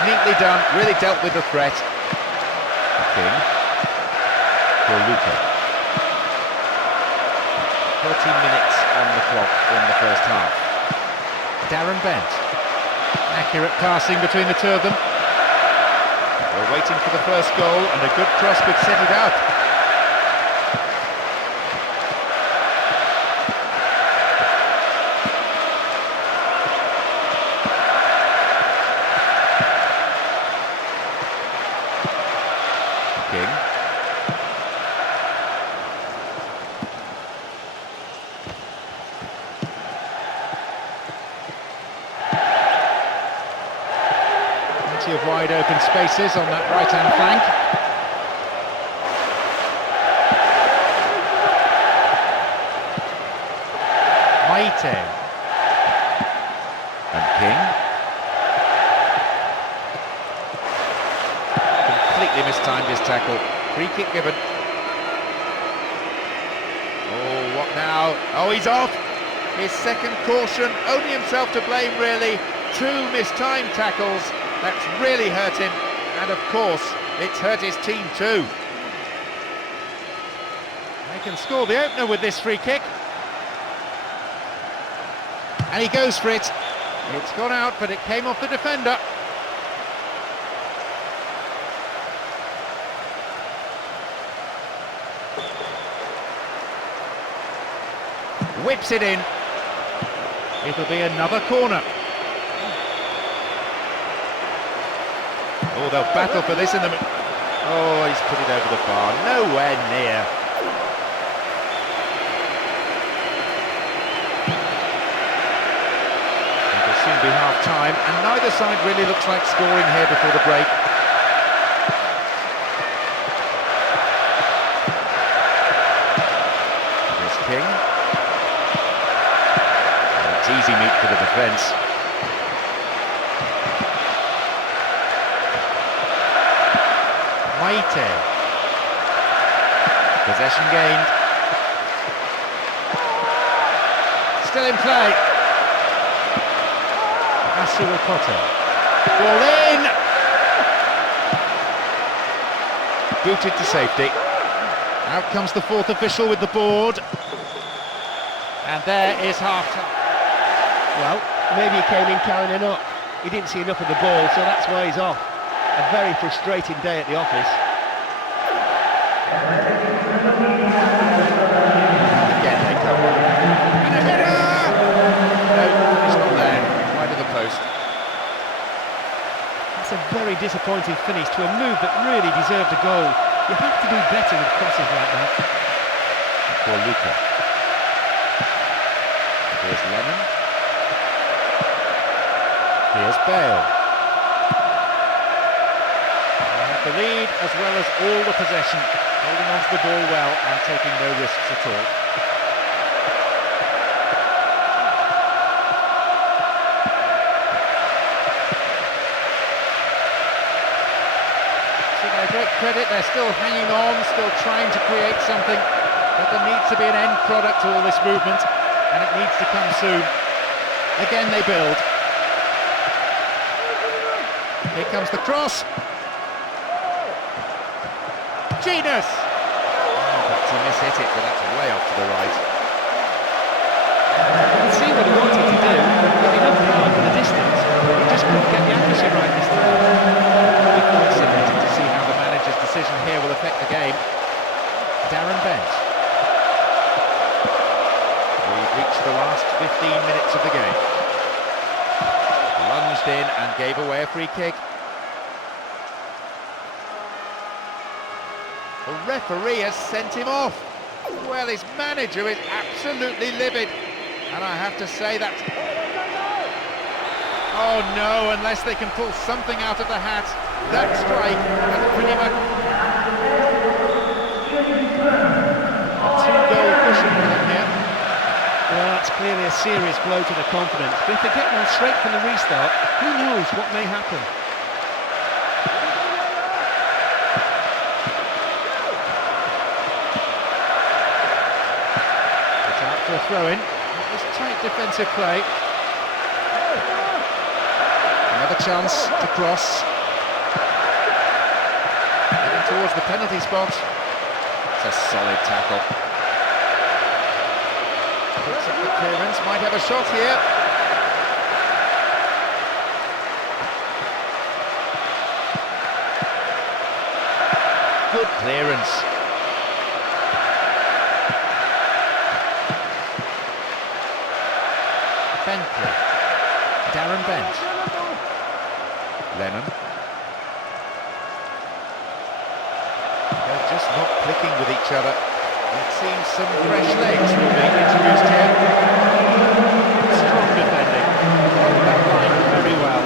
Neatly done, really dealt with the threat. King. For Luca. 13 minutes on the clock in the first half. Darren Bent. Accurate passing between the two of them. We're waiting for the first goal, and a good cross could set it up. King. Plenty of wide open spaces on that right-hand flank. Maite. And King. Completely mistimed his tackle. Free kick given. Oh, what now? Oh, he's off! His second caution, only himself to blame really. Two mistimed tackles. That's really hurt him, and of course, it's hurt his team too. They can score the opener with this free kick. And he goes for it. It's gone out, but it came off the defender. Whips it in. It'll be another corner. Oh, they'll battle for this in the... Oh, he's put it over the bar. Nowhere near. It'll soon be half-time, and neither side really looks like scoring here before the break. Here's King. Oh, it's easy meat for the defence. Maite. Possession gained. Still in play. Asuikoto. Ball in. booted to safety. Out comes the fourth official with the board. And there is half-time. Well, maybe he came in carrying a knock. He didn't see enough of the ball, so that's why he's off. A very frustrating day at the office. Again they come. And a header! No, it's not there. Wide of the post. It's a very disappointing finish to a move that really deserved a goal. You have to do better with crosses like that. For Luca. Here's Lennon. Here's Bale. They have the lead as well as all the possession, holding on to the ball well and taking no risks at all. To their great credit, they're still hanging on, still trying to create something, but there needs to be an end product to all this movement, and it needs to come soon. Again they build. Here comes the cross. Genius! Perhaps he mishit it, but that's way off to the right. You can see what he wanted to do, but enough power for the distance. He just couldn't get the accuracy right this time. We're fascinated to see how the manager's decision here will affect the game. Darren Bent. We've reached the last 15 minutes of the game. Lunged in and gave away a free kick. The referee has sent him off. Well, his manager is absolutely livid. And I have to say that... Oh no, unless they can pull something out of the hat. That strike has pretty much... A two-goal cushion for them here. Well, that's clearly a serious blow to the confidence. But if they get one straight from the restart, who knows what may happen? It's out for a throw-in. It was tight defensive play. Another chance to cross. Heading towards the penalty spot. It's a solid tackle. Picks up the clearance, might have a shot here. Good clearance. Bentley. Darren Bent. Lennon. They're just not clicking with each other. It seems some fresh legs will be introduced here. Strong defending. That line very well.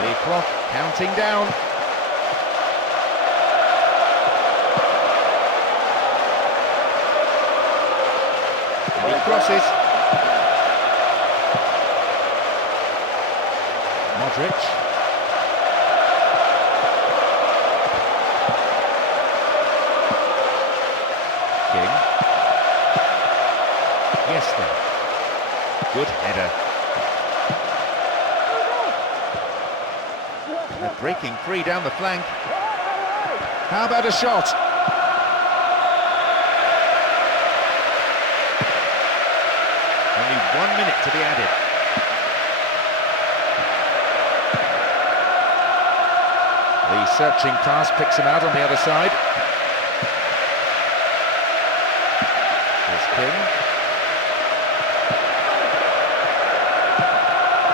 The clock counting down. And he crosses. Modric. Good header. They're breaking free down the flank. How about a shot? Only 1 minute to be added. The searching pass picks him out on the other side. Here's King.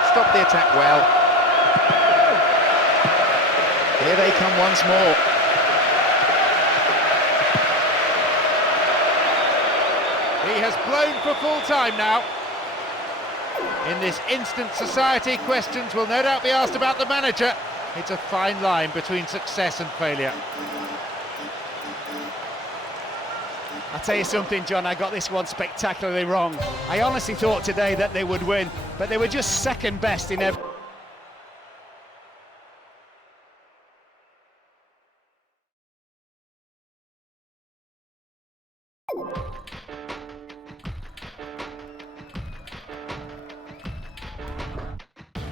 Stop the attack well. Here they come once more. He has blown for full time now. In this instant society, questions will no doubt be asked about the manager. It's a fine line between success and failure. I'll tell you something, John, I got this one spectacularly wrong. I honestly thought today that they would win, but they were just second best in every...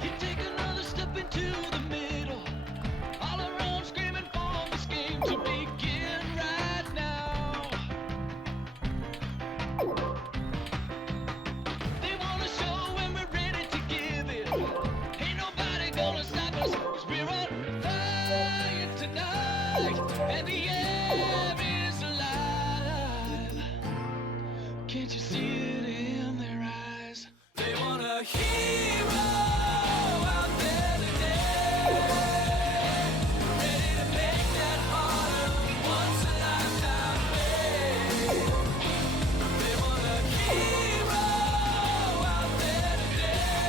You take another step into the middle. All Can't you see it in their eyes? They want a hero out there today, ready to make that harder, once a lifetime thing. They want a hero out there today,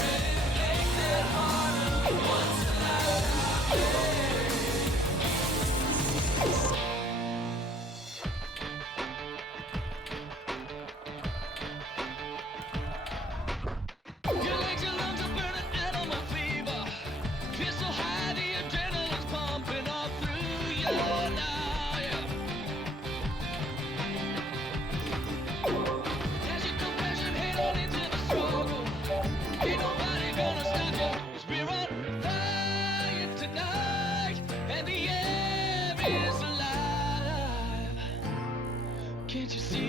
ready to make that harder, once a lifetime thing. Your legs and lungs are burning animal fever. Feel so high, the adrenaline's pumping all through you now, yeah. As you come crashing head on into the struggle, ain't nobody gonna stop you, 'cause we're on fire tonight, and the air is alive. Can't you see